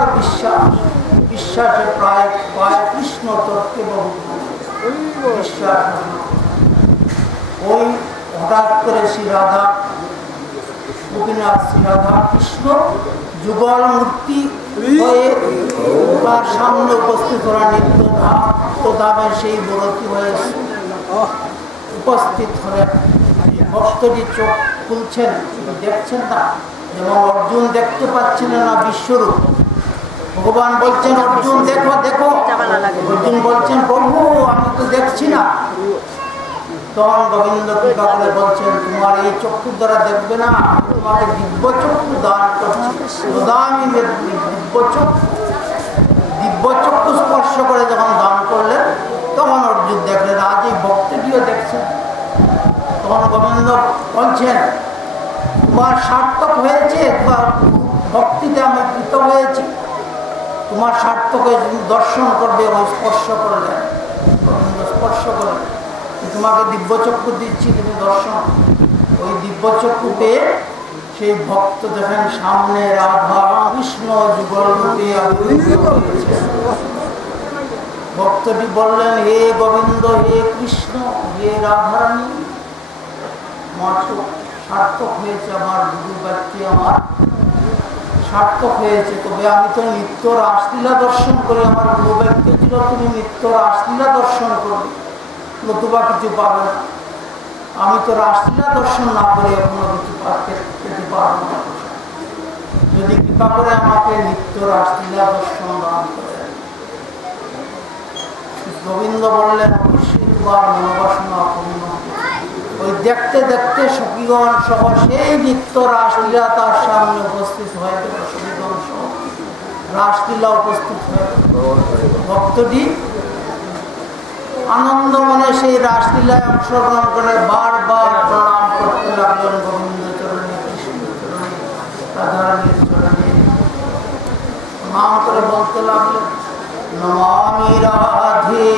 বিশ্বাসে প্রায় কৃষ্ণ তর্কে বহু বিশ্বাস। ওই হঠাৎ করে শ্রী রাধা গোপীনাথ, শ্রী রাধা কৃষ্ণ যুগল মূর্তি হয়ে তার সামনে উপস্থিত করা নিত্যধামের সেই মূর্তি হয়ে উপস্থিত হলেন। ভক্তটি চোখ খুলছেন, দেখছেন না, যেমন অর্জুন দেখতে পাচ্ছিলেন না বিশ্বরূপ। ভগবান বলছেন, অর্জুন দেখো দেখো। অর্জুন বলছেন, প্রভু আমি তো দেখছি না। তখন গোবিন্দ কৃপা করে বলছেন, তোমার এই চক্ষু দ্বারা দেখবে না, তোমাকে দিব্য চক্ষু দান করছি। দিব্য চক্ষু স্পর্শ করে যখন দান করলেন, তখন অর্জুন দেখলেন, আজ এই ভক্তটিও দেখছেন। তখন গোবিন্দ বলছেন, তোমার সার্থক হয়েছে, তোমার ভক্তিতে আমি কৃত হয়েছি, তোমার সার্থকে দর্শন করবে। ওই স্পর্শ করলেন, গোবিন্দ স্পর্শ করলেন, তোমাকে দিব্যচক্ষু দিচ্ছি, তুমি দর্শন। ওই দিব্যচক্ষু পেয়ে সেই ভক্ত দেখেন সামনে রাধা কৃষ্ণ যুগল রূপে আবির্ভূত হয়েছে। ভক্তটি বললেন, হে গোবিন্দ, হে কৃষ্ণ, হে রাধারানী, আমার তো সার্থক হয়েছে, আমার গুরু বাক্যে আমার সার্থক হয়েছে। তবে আমি তো নিত্য রাসলীলা দর্শন করি, আমার গুরু বাক্য ছিল তুমি নিত্য রাসলীলা দর্শন করবে, নতুবা কিছু পাবে না। আমি তো রাসলীলা দর্শন না করে এখনো কিছু পেতে পারবো না। যদি কৃপা করে আমাকে নিত্য রাসলীলা দর্শন দান করে। গোবিন্দ বললেন, অবশ্যই তোমার মনোবাসনা পূর্ণ। ওই দেখতে দেখতে সখীগণ সহ সেই নিত্য রাসলীলা তার সামনে উপস্থিত হয়ে গেল। সখীগণ সহ রাসলীলা উপস্থিত হয়ে গেল। ভক্তটি আনন্দ মনে সেই রাসলীলায় অংশগ্রহণ করে বারবার প্রণাম করতে লাগলেন গোবিন্দ চরণে, কৃষ্ণ চরণে, রাধারানীর চরণে প্রণাম করে বলতে লাগলেন, নমামি রাধে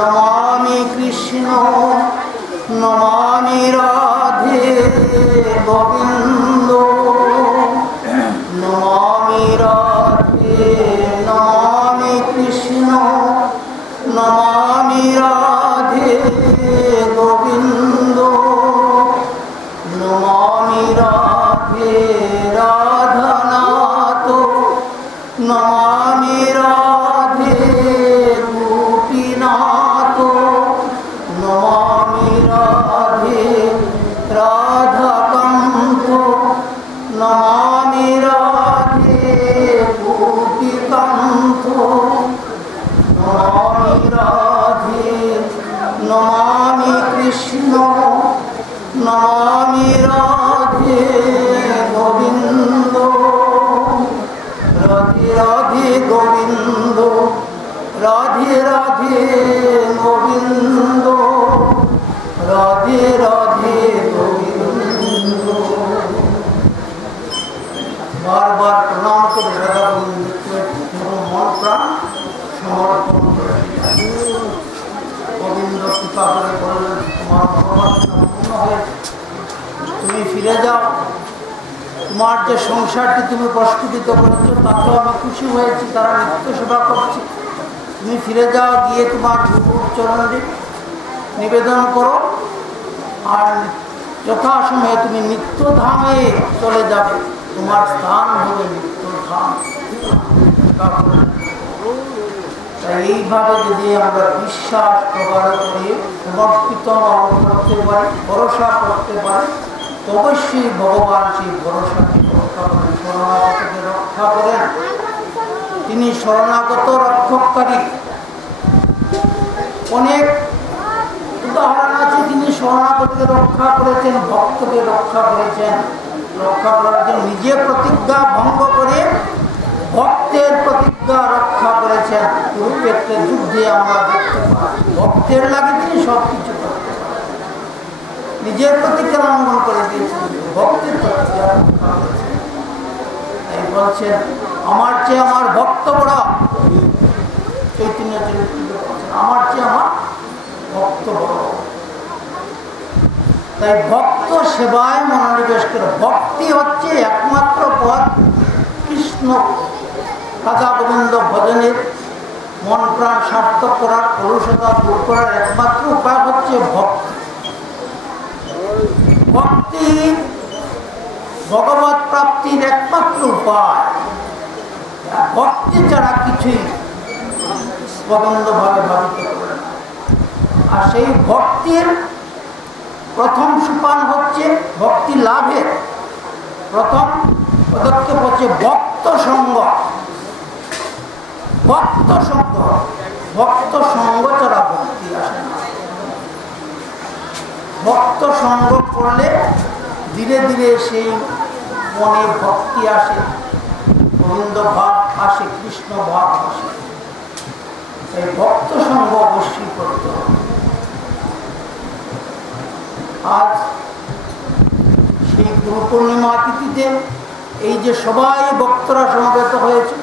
নমামি কৃষ্ণ নমামি রাধে গোবিন্দ নমামি রাধে নমামি কৃষ্ণ নমামি রাধে গোবিন্দ নমামি রাধে রাধানাথ নমামি রাধে গোপীনাথ নমামি রাধে রাধাকান্ত নমামি রাধে গোপীকান্ত নমামি রাধে নমামি কৃষ্ণ নমামি রাধে গোবিন্দ রাধে রাধে গোবিন্দ রাধে রাধে গোবিন্দ রাধে রাধে গোবিন্দ। বারবার প্রণাম করে রাধা গোবিন্দকে মন প্রাণ সমর্পণ করে যে সংসারটি তুমি প্রস্ফুটিত করেছো তাতেও আমি খুশি হয়েছি, তারা নিত্য সেবা করছে। তুমি ফিরে যাও, গিয়ে তোমার গুরুর চরণে নিবেদন করো, আর যথাসময়ে তুমি নিত্যধামে চলে যাবে, তোমার স্থান হবে নিত্যধাম। তাই এইভাবে যদি আমরা বিশ্বাস প্রকার করে সমর্পিত করতে পারি, ভরসা করতে পারি, অবশ্যই ভগবান সেই ভরসাকে রক্ষা করেন, শরণাগতকে রক্ষা করেন। তিনি শরণাগত রক্ষককারী। অনেক উদাহরণ আছে, তিনি শরণাগতকে রক্ষা করেছেন, ভক্তকে রক্ষা করেছেন। রক্ষা করার জন্য নিজে প্রতিজ্ঞা ভঙ্গ করে ভক্তের প্রতিজ্ঞা রক্ষা করেছেন। কুরুক্ষেত্রের যুদ্ধে আমরা দেখতে পাই ভক্তের লাগে তিনি সব কিছু করতে পারেন। নিজের প্রতিজ্ঞা লঙ্ঘন করে দিয়েছেন, ভক্তের প্রতিজ্ঞা রক্ষা করেছেন। তাই বলছেন আমার চেয়ে আমার ভক্ত বড়। চৈতন্য চরিত্রে বলছেন আমার চেয়ে আমার ভক্ত বড়। তাই ভক্ত সেবায় মনোনিবেশ করে। ভক্তি হচ্ছে একমাত্র পথ কৃষ্ণ রাধা গোবিন্দ ভজনের মন প্রাণ সার্থক করার, কলুষতা দূর করার একমাত্র উপায় হচ্ছে ভক্তি। ভক্তি ভগবত প্রাপ্তির একমাত্র উপায়। ভক্তি ছাড়া কিছুই গোবিন্দভাবে ভাবিত করে না। আর সেই ভক্তির প্রথম সোপান হচ্ছে, ভক্তি লাভের প্রথম পদক্ষেপ হচ্ছে ভক্ত সঙ্গ। ভক্ত সঙ্গ, ভক্ত সঙ্গ ছাড়া ভক্তি আসে না। ভক্ত সঙ্গ করলে ধীরে ধীরে সেই মনে ভক্তি আসে, গোবিন্দ ভাব আসে, কৃষ্ণ ভাব আসে। এই ভক্ত সঙ্গ অবশ্যই করতে হবে। আজ সেই গুরু পূর্ণিমা তিথিতে এই যে সবাই ভক্তরা সমবেত হয়েছে,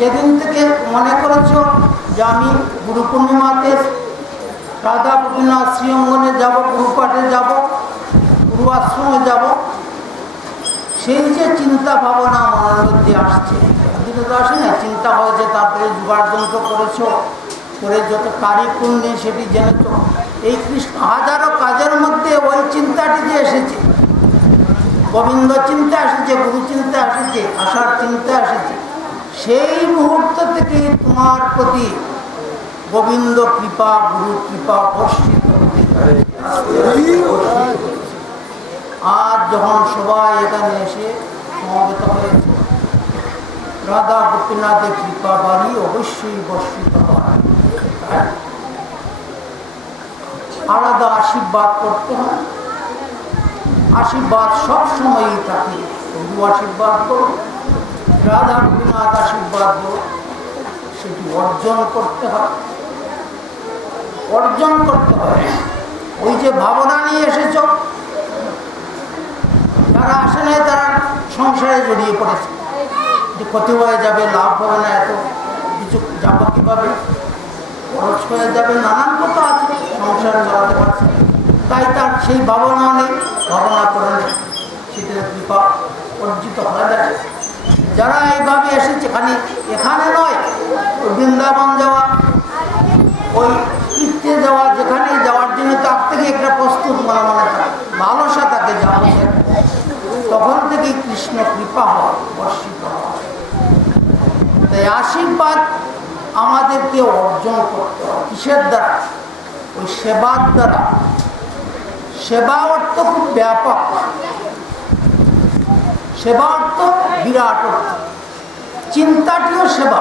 যেদিন থেকে মনে করেছ যে আমি গুরু পূর্ণিমাতে রাধা গোপীনাথ শ্রীঅঙ্গনে যাব, গুরুপাঠে যাব, গুরু আশ্রমে যাব, সেই যে চিন্তা ভাবনা মনের মধ্যে আসছে, একদিনে তো আসে না, চিন্তা হয়েছে, তারপরে জোগাড় যন্ত্র করেছ, করে যত কারিকুল নেই সেটি জেনেছ। এই কৃষ্ণ হাজারো কাজের মধ্যে ওই চিন্তাটি যে এসেছে, গোবিন্দ চিন্তা এসেছে, গুরু চিন্তা এসেছে, আশার চিন্তা এসেছে, সেই মুহূর্ত থেকে তোমার প্রতি গোবিন্দ কৃপা, গুরু কৃপা বর্ষিত হতে পারে। আজ যখন সবাই এখানে এসে সমবেত হয়েছে, রাধা গোপীনাথের কৃপা বাড়ি অবশ্যই বর্ষিত হয়। আলাদা আশীর্বাদ করতে হয়। আশীর্বাদ সবসময়ই থাকে। গুরু আশীর্বাদ করো, রাধা গোপীনাথ আশীর্বাদ করো, সেটি অর্জন করতে হয়। অর্জন করতে হয়। ওই যে ভাবনা নিয়ে এসেছ, যারা আসে নাই তারা সংসারে জড়িয়ে পড়েছে, যে ক্ষতি হয়ে যাবে, লাভ হবে না, এত কিছু যাবো কীভাবে, খরচ হয়ে যাবে, নানান কথা আছে, সংসার চালাতে পারছে, তাই তার সেই ভাবনা নেই, ভাবনা করে নেই, সেটার কৃপা অর্জিত হয়ে যায়। যারা এইভাবে এসেছে, এখানে নয়, বৃন্দাবন যাওয়া, ওই তীর্থে যাওয়া, যেখানে যাওয়ার জন্য তার থেকে একটা প্রস্তুত মনে মনে থাকে, লালসা থাকে যাওয়া, তখন থেকেই কৃষ্ণ কৃপা হয়, বর্ষিত হয়। তাই আশীর্বাদ আমাদেরকে অর্জন করতে হয়। কিসের দ্বারা? ওই সেবার দ্বারা। সেবা অর্থ খুব ব্যাপক, সেবা অর্থ বিরাট অর্থ। চিন্তাটিও সেবা।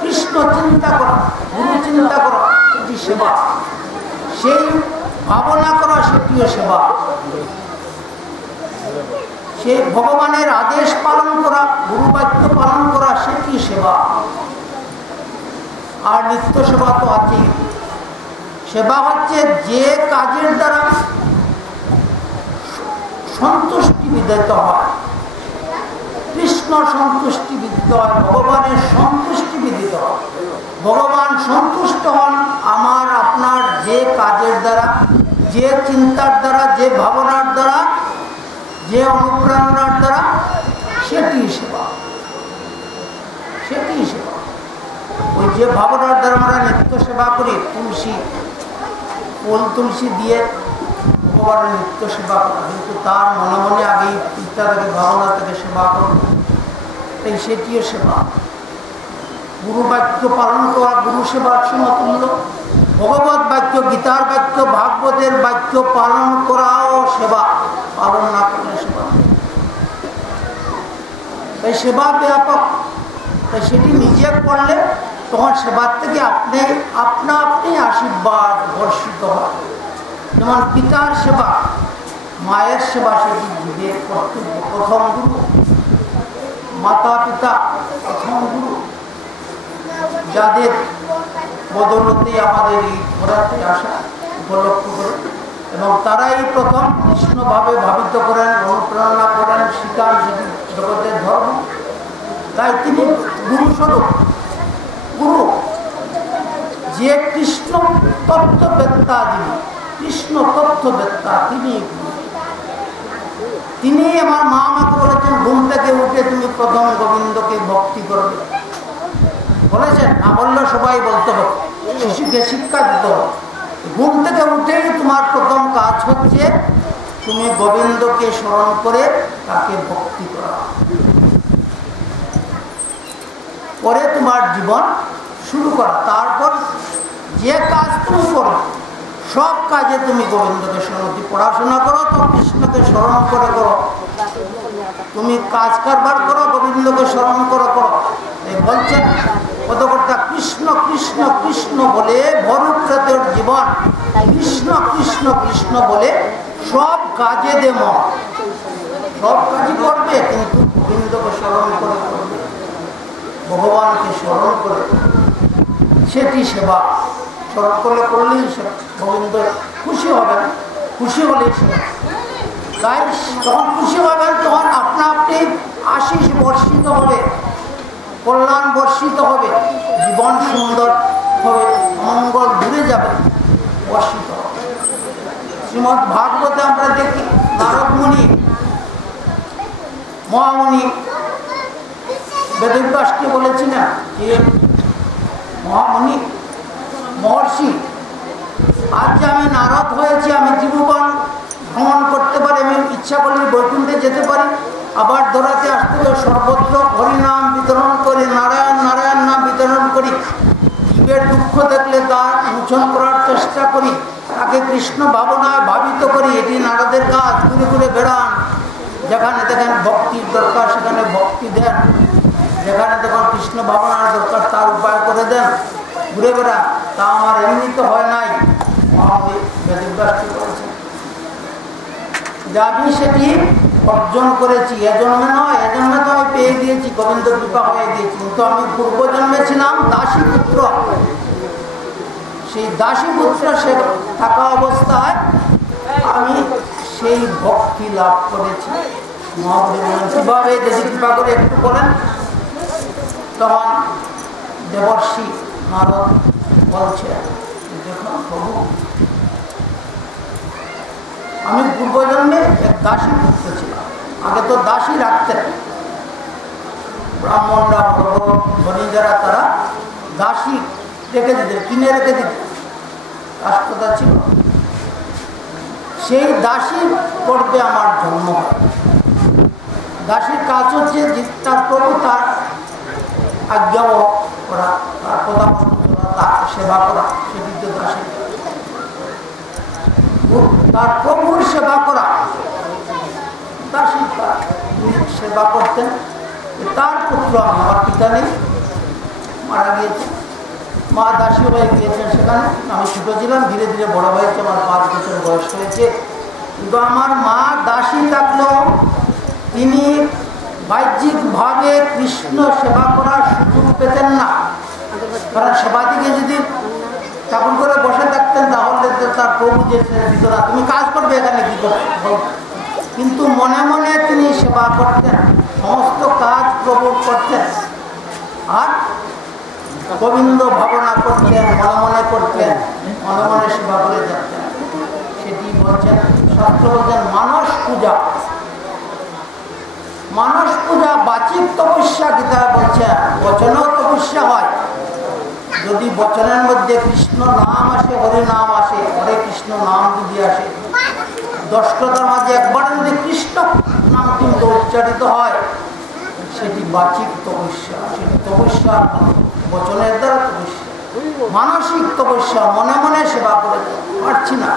কৃষ্ণ চিন্তা করা, গুরু চিন্তা করা, এটি সেবা। সেই ভাবনা করা, সেটিও সেবা। সেই ভগবানের আদেশ পালন করা, গুরুবাক্য পালন করা, সেটি সেবা। আর নিত্য সেবা তো আছেই। সেবা হচ্ছে যে কাজের দ্বারা সন্তুষ্টি বিদিত হয়, কৃষ্ণ সন্তুষ্টি বিদিত হয়, ভগবানের সন্তুষ্টি বিদিত হয়। ভগবান সন্তুষ্ট হন আমার আপনার যে কাজের দ্বারা, যে চিন্তার দ্বারা, যে ভাবনার দ্বারা, যে অনুপ্রেরণার দ্বারা, সেটি সেবা, সেটি সেবা। ওই যে ভাবনার দ্বারা আমরা নিত্য সেবা করি, তুলসী ফুল তুলসী দিয়ে ভগবানের নিত্য সেবা করা, কিন্তু তার মনে মনে আগেই চিন্তা থেকে ভাবনা থেকে সেবা করব, এই সেটিও সেবা। গুরু বাক্য পালন করা গুরু সেবার সমতুল্য। ভগবত বাক্য, গীতার বাক্য, ভাগবতের বাক্য পালন করাও সেবা, পালন না করলে সেবা। তাই সেবা ব্যাপক, তাই সেটি নিজে করলে তোমার সেবার থেকে আপনা আপনি আশীর্বাদ বর্ষিত হয়। যেমন পিতার সেবা, মায়ের সেবা, সেটি জীবের কর্তব্য, প্রথম গুরু। মাতা পিতা প্রথম গুরু, যাদের বদলতে আমাদের এই ঘোরাতে আসা উপলক্ষ করে, এবং তারাই প্রথম কৃষ্ণভাবে ভাবিত করেন, অনুপ্রেরণা করেন, শিকার জগতের ধর্ম। তাই তিনি গুরুস্বরূপ। গুরু যে কৃষ্ণ তত্ত্ববেত্তা, যিনি কৃষ্ণ তত্ত্ববেত্তা, তিনি আমার মা আমাকে বলেছেন, ঘুম থেকে উঠে তুমি প্রথম গোবিন্দকে ভক্তি করবে, বলেছেন না? বললেও সবাই বলতে হবে, শিশুকে শিক্ষা দিতে হবে। ঘুম থেকে উঠেই তোমার প্রথম কাজ হচ্ছে তুমি গোবিন্দকে স্মরণ করে তাকে ভক্তি করা, পরে তোমার জীবন শুরু করা। তারপর যে কাজ তুমি করো, সব কাজে তুমি গোবিন্দকে স্মরণ, পড়াশোনা করো তো কৃষ্ণকে স্মরণ করে করো, তুমি কাজ কারবার করো গোবিন্দকে স্মরণ করো। এই বলছেন কতকর্তা, কৃষ্ণ কৃষ্ণ কৃষ্ণ বলে ভরুপ্রেতের জীবন, কৃষ্ণ কৃষ্ণ কৃষ্ণ বলে সব কাজে দে মন। সব কাজই করবে, কিন্তু গোবিন্দকে স্মরণ করে করবে, ভগবানকে স্মরণ করে, সেটি সেবা। স্মরণ করলেই গোবিন্দ খুশি হবেন, খুশি হলেই সেবা। তাই যখন খুশি হবেন তখন আপনা আপনি আশিস বর্ষিত হবে, কল্যাণ বর্ষিত হবে, জীবন সুন্দর হবে, মঙ্গল ঘুরে যাবে, বর্ষিত হবে। শ্রীমদ্ ভাগবতে আমরা দেখি নারদ মুনি, মহামুনি বেদব্যাসকে বলেছিলেন যে মহামুনি, মহর্ষি, আজ যে আমি নারদ হয়েছি, আমি ত্রিভুবন ভ্রমণ করতে পারি, আমি ইচ্ছা করলে বৈকুণ্ঠে যেতে পারি, আবার ধরাতে আসতে হবে, সর্বত্র হরিনাম বিতরণ করি, নারায়ণ নারায়ণ নাম বিতরণ করি, জীবের দুঃখ দেখলে তার মোচন করার চেষ্টা করি, তাকে কৃষ্ণ ভাবনায় ভাবিত করি। এটি নারদের কাজ। ঘুরে ঘুরে বেড়ান, যেখানে দেখেন ভক্তির দরকার সেখানে ভক্তি দেন, যেখানে দেখেন কৃষ্ণ ভাবনার দরকার তার উপায় করে দেন, ঘুরে বেড়ান। তা আমার এমনি তো হয় নাই, বেদব্যাসকে বলেছেন যে আমি সেটি অর্জন করেছি, এজন্মে নয়, এজন্মে তো আমি পেয়ে গিয়েছি, গোবিন্দ কৃপা হয়ে গিয়েছি, কিন্তু আমি পূর্বজন্মে ছিলাম দাসী পুত্র। সেই দাসী পুত্র সে থাকা অবস্থায় আমি সেই ভক্তি লাভ করেছি। কিভাবে যদি কৃপা করে একটু বলেন। তখন দেবর্ষি নারদ বলছে, দেখুন প্রভু, আমি পূর্বজন্মে এক দাসী পুত্র ছিলাম। আগে তো দাসী রাখতেন ব্রাহ্মণরা, বড় ধনী যারা, তারা দাসী রেখে দিতেন, কিনে রেখে দিতেন, রাষ্ট্রতা ছিল। সেই দাসীর পর্বে আমার জন্ম হয়। দাসীর কাজ হচ্ছে যে তার প্রভু তার আজ্ঞা করা, তার কথা তার সেবা করা, সেটি তো দাসী। তার প্রভুর সেবা করা, দাসী সেবা করতেন। তার পুত্র, আমার পিতা নেই, মারা গিয়েছে, মা দাসী হয়ে গিয়েছেন সেখানে। আমি ছোট ছিলাম, ধীরে ধীরে বড় হয়েছে, আমার 5 বছর বয়স হয়েছে। কিন্তু আমার মা দাসী থাকলেও তিনি বাহ্যিকভাবে কৃষ্ণ সেবা করার সুযোগ পেতেন না। কারণ সেবা দিকে যদি চাকর করে বসে থাকতেন তাহলে তার প্রভু যে দিত না, তুমি কাজ করবে এখানে কি করবে। কিন্তু মনে মনে তিনি সেবা করতেন, সমস্ত কাজ প্রভু করতেন, আর গোবিন্দ ভাবনা করতেন, মনে মনে করতেন, মনে মনে সেবা করে যাচ্ছেন। সেটি বলছেন, শাস্ত্র বলছেন মানস পূজা। মানস পূজা বাচিক তপস্যা, গীতায় বলছে বচনেও তপস্যা হয়। যদি বচনের মধ্যে কৃষ্ণ নাম আসে, হরি নাম আসে, হরে কৃষ্ণ নাম যদি আসে, 10 কথার মাঝে একবার যদি কৃষ্ণ নাম কিন্তু উচ্চারিত হয়, সেটি বাচিক তপস্যা, সেটি তপস্যা বচনের দ্বারা তপস্যা। মানসিক তপস্যা, মনে মনে সেবা করে পারছি না,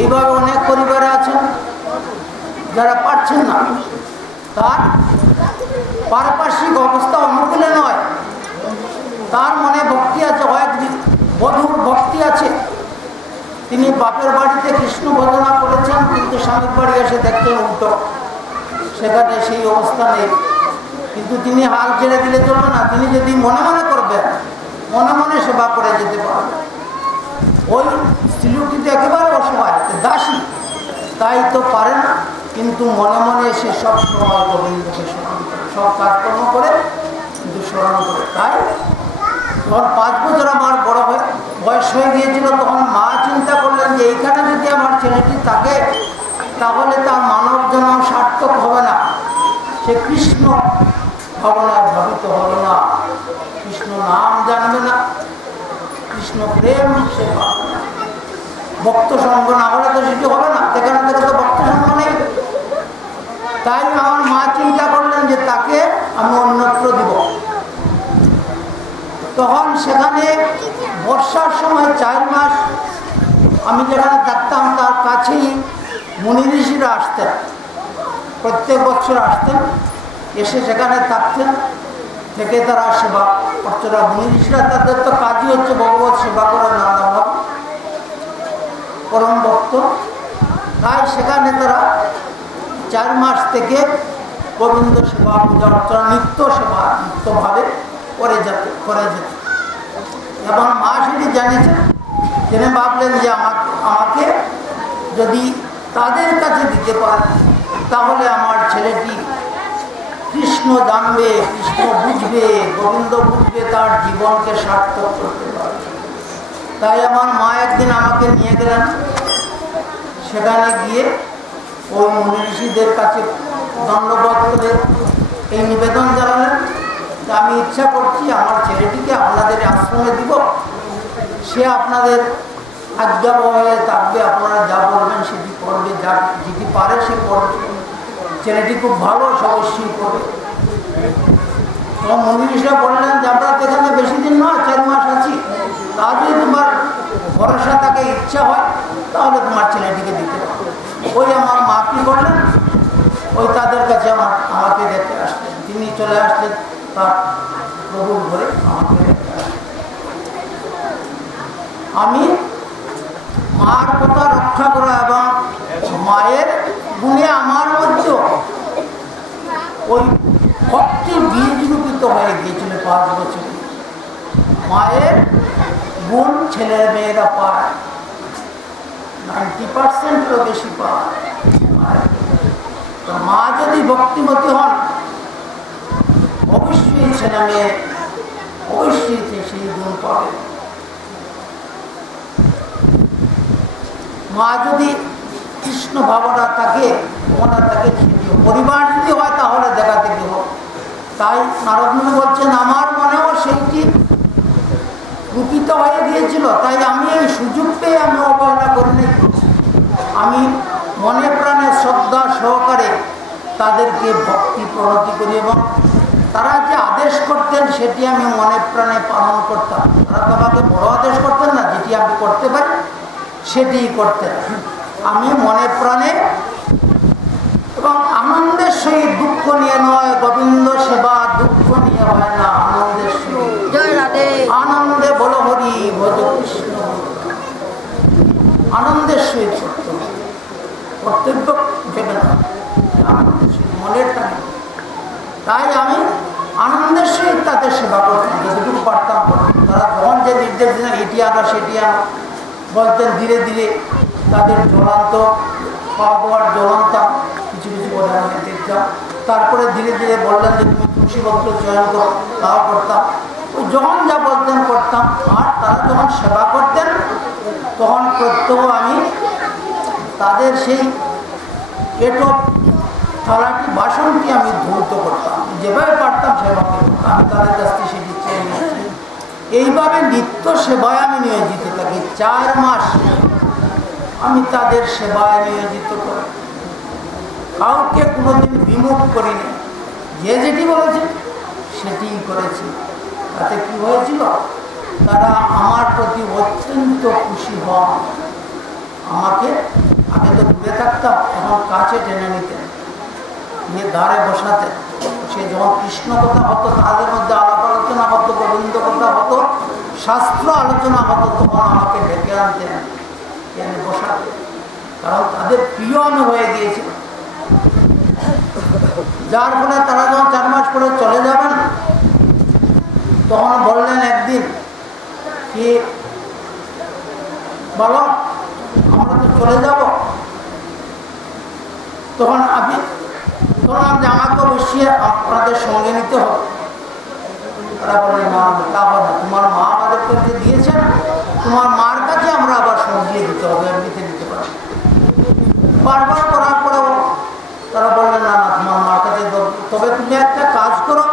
এইভাবে অনেক পরিবারে আছেন যারা পারছেন না, তার পারিপার্শ্বিক অবস্থা অনুকূলে নয়, তার মনে ভক্তি আছে, হয় বধূর ভক্তি আছে, তিনি বাপের বাড়িতে কৃষ্ণ ভজনা করেছেন, কিন্তু স্বামীর বাড়ি এসে দেখছেন উল্টো, সেখানে সেই অবস্থা নেই। কিন্তু তিনি হাল ছেড়ে দিলে চলবে না, তিনি যদি মনে মনে করবেন, মনে মনে সেবা করে যেতে পারবেন। ওই স্ত্রীলোকটি তো একেবারে অসহায়, দাসী, তাই তো পারে না, কিন্তু মনে মনে সে সব সময় গোবিন্দকে স্মরণ করে, সব কাজকর্ম করে কিন্তু স্মরণ করে। তাই তখন 5 বছর আমার বড় বয়স হয়ে গিয়েছিল, তখন মা চিন্তা করলেন যে এইখানে যদি আমার ছেলেটি থাকে তাহলে তার মানব জন্ম সার্থক হবে না, সে কৃষ্ণ ভাবনায় ভাবিত হবে না, কৃষ্ণ নাম জানবে না, কৃষ্ণ প্রেম সে পাবে না, ভক্ত সঙ্গ না হলে তো সেটি হবে না, সেখানে থেকে তো ভক্ত সঙ্গ নেই। তাই আমার মা চিন্তা করলেন যে তাকে আমি অন্যত্র দিব। তখন সেখানে বর্ষার সময় 4 মাস আমি যেখানে থাকতাম তার কাছেই মুনি ঋষিরা আসতেন, প্রত্যেক বছর আসতেন, এসে সেখানে থাকতেন, থেকে তারা সেবা করতেন। মুনি ঋষিরা তাদের তো কাজই হচ্ছে ভগবত সেবা করার, নানাভাব পরম ভক্ত। তাই সেখানে তারা 4 মাস থেকে গোবিন্দ সেবা, পূজা অর্চনা, নিত্য সেবা নিত্যভাবে করে যেত। এবং মা সেটি জানিয়েছেন, জেনে ভাবলেন যে আমাকে যদি তাদের কাছে দিতে পারেন তাহলে আমার ছেলেটি কৃষ্ণ জানবে, কৃষ্ণ বুঝবে, গোবিন্দ বুঝবে, তার জীবনকে সার্থক করতে পারবে। তাই আমার মা একদিন আমাকে নিয়ে গেলেন, সেখানে গিয়ে ওই মুনি ঋষিদের কাছে দণ্ডবোধ করে এই নিবেদন জানালেন যে আমি ইচ্ছা করছি আমার ছেলেটিকে আপনাদের আশ্রমে দিব, সে আপনাদের আজ্ঞা হয়ে থাকবে, আপনারা যা বলবেন সেটি করবে, যা যেটি পারে সে করবে, ছেলেটি খুব ভালো, অবশ্যই করবে। এবং মুনি ঋষিরা বললেন যে আমরা তো এখানে বেশি দিন নয়, 4 মাস আছি, তা যদি তোমার ভরসা থাকে, ইচ্ছা হয়, তাহলে তোমার ছেলেটিকে দিতে পারবে। ওই আমার মা কি করলেন, ওই তাদের কাছে আমাকে দেখতে আসলেন, তিনি চলে আসলেন তার প্রভুর ঘরে আমাকে দেখতে আসলেন। আমি মার কথা রক্ষা করা এবং মায়ের গুণে আমার মধ্যে ওই ভক্তির বীজ রূপিত হয়ে গিয়েছিল 5 বছর। মায়ের গুণ ছেলের মেয়েরা পায়, 90%-এরও বেশি পায়। তো মা যদি ভক্তিমতী হন, অবশ্যই ছেলে মেয়ে অবশ্যই সেই গুণ পাবে। মা যদি কৃষ্ণ ভাবনা থাকে, মনে থাকে, পরিবার যদি হয় তাহলে দেখাতে গেল। তাই নারদ মুনি বলছেন আমার মনেও সেইটি রূপিত হয়ে গিয়েছিল, তাই আমি এই সুযোগ পেয়ে আমি অবহেলা করিনি। আমি মনে প্রাণে শ্রদ্ধা সহকারে তাদেরকে ভক্তি প্রণতি করি এবং তারা যে আদেশ করতেন সেটি আমি মনে প্রাণে পালন করতাম। তারা তো আমাকে বড় আদেশ করতেন না, যেটি আমি করতে পারি সেটি করতেন। আমি মনে প্রাণে এবং আনন্দের সহিত, দুঃখ নিয়ে নয়, গোবিন্দ সেবা দুঃখ নিয়ে হয় না, আনন্দের সহিত, আনন্দে বলো হরি ভজ কৃষ্ণ, আনন্দের সহিত করতে হবে, কর্তব্য ভেবে না, আনন্দের সহিত, মনের টানে। তাই আমি আনন্দের সহিত তাদের সেবা করতাম, যতটুকু পারতাম। তারা যখন যে নির্দেশ দিন এটি আনো সেটি আনো বলতেন, ধীরে ধীরে তাদের জ্বলান্ত খাওয়া দাওয়ার জ্বলান্তাম, কিছু কিছু কথা আমি দেখতাম। তারপরে ধীরে ধীরে বললেন যে তুমি তুলসীপত্র চয়ন করো, তাও করতাম। ওই যখন যা বলতেন করতাম। আর তারা যখন সেবা করতেন তখন প্রত্যহ আমি তাদের সেই পেটো থালাটি বাসনটি আমি ধৌত করতাম, যেভাবে পারতাম সেভাবে করতাম। আমি তাদের কাছ থেকে সেটি চেয়ে নিয়েছি। এইভাবে নিত্য সেবায় আমি নিয়োজিত থাকি। 4 মাস আমি তাদের সেবায় নিয়োজিত করি, কাউকে কোনোদিন বিমুখ করিনি। যে যেটি বলেছে সেটিই করেছি। তাতে কি হয়েছিল, তারা আমার প্রতি অত্যন্ত খুশি হন। আমাকে আগে তো দূরে থাকতাম, এখন কাছে টেনে নিতেন, নিয়ে ধারে বসাতেন। সে যখন কৃষ্ণ কথা হতো, তাদের মধ্যে আলাপ আলোচনা হতো, গোবিন্দ কথা হতো, শাস্ত্র আলোচনা হতো, তখন আমাকে ডেকে আনতেন, এনে বসাতেন। কারণ তাদের প্রিয় আমি হয়ে গিয়েছিল। যার ফলে তারা যখন 4 মাস পরে চলে যাবেন, তখন বললেন একদিন কি, বলো আমরা তো চলে যাব। তখন আমি বললাম যে আমাকে অবশ্যই আপনাদের সঙ্গে নিতে হবে। তারা বললেন না, তা হবে না, তোমার মা আমাদেরকে যে দিয়েছেন, তোমার মার কাছে আমরা আবার সঙ্গিয়ে দিতে হবে, এমনিতে দিতে পারি। বারবার করার পরেও তারা বললেন না, না তোমার মার কাছে। তবে তুমি একটা কাজ করো,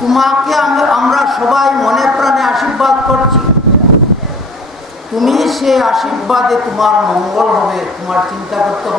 তোমাকে আমরা সবাই মনে প্রাণে আশীর্বাদ করছি, তুমি সে আশীর্বাদে তোমার মঙ্গল হবে, তোমার চিন্তা করতে হবে।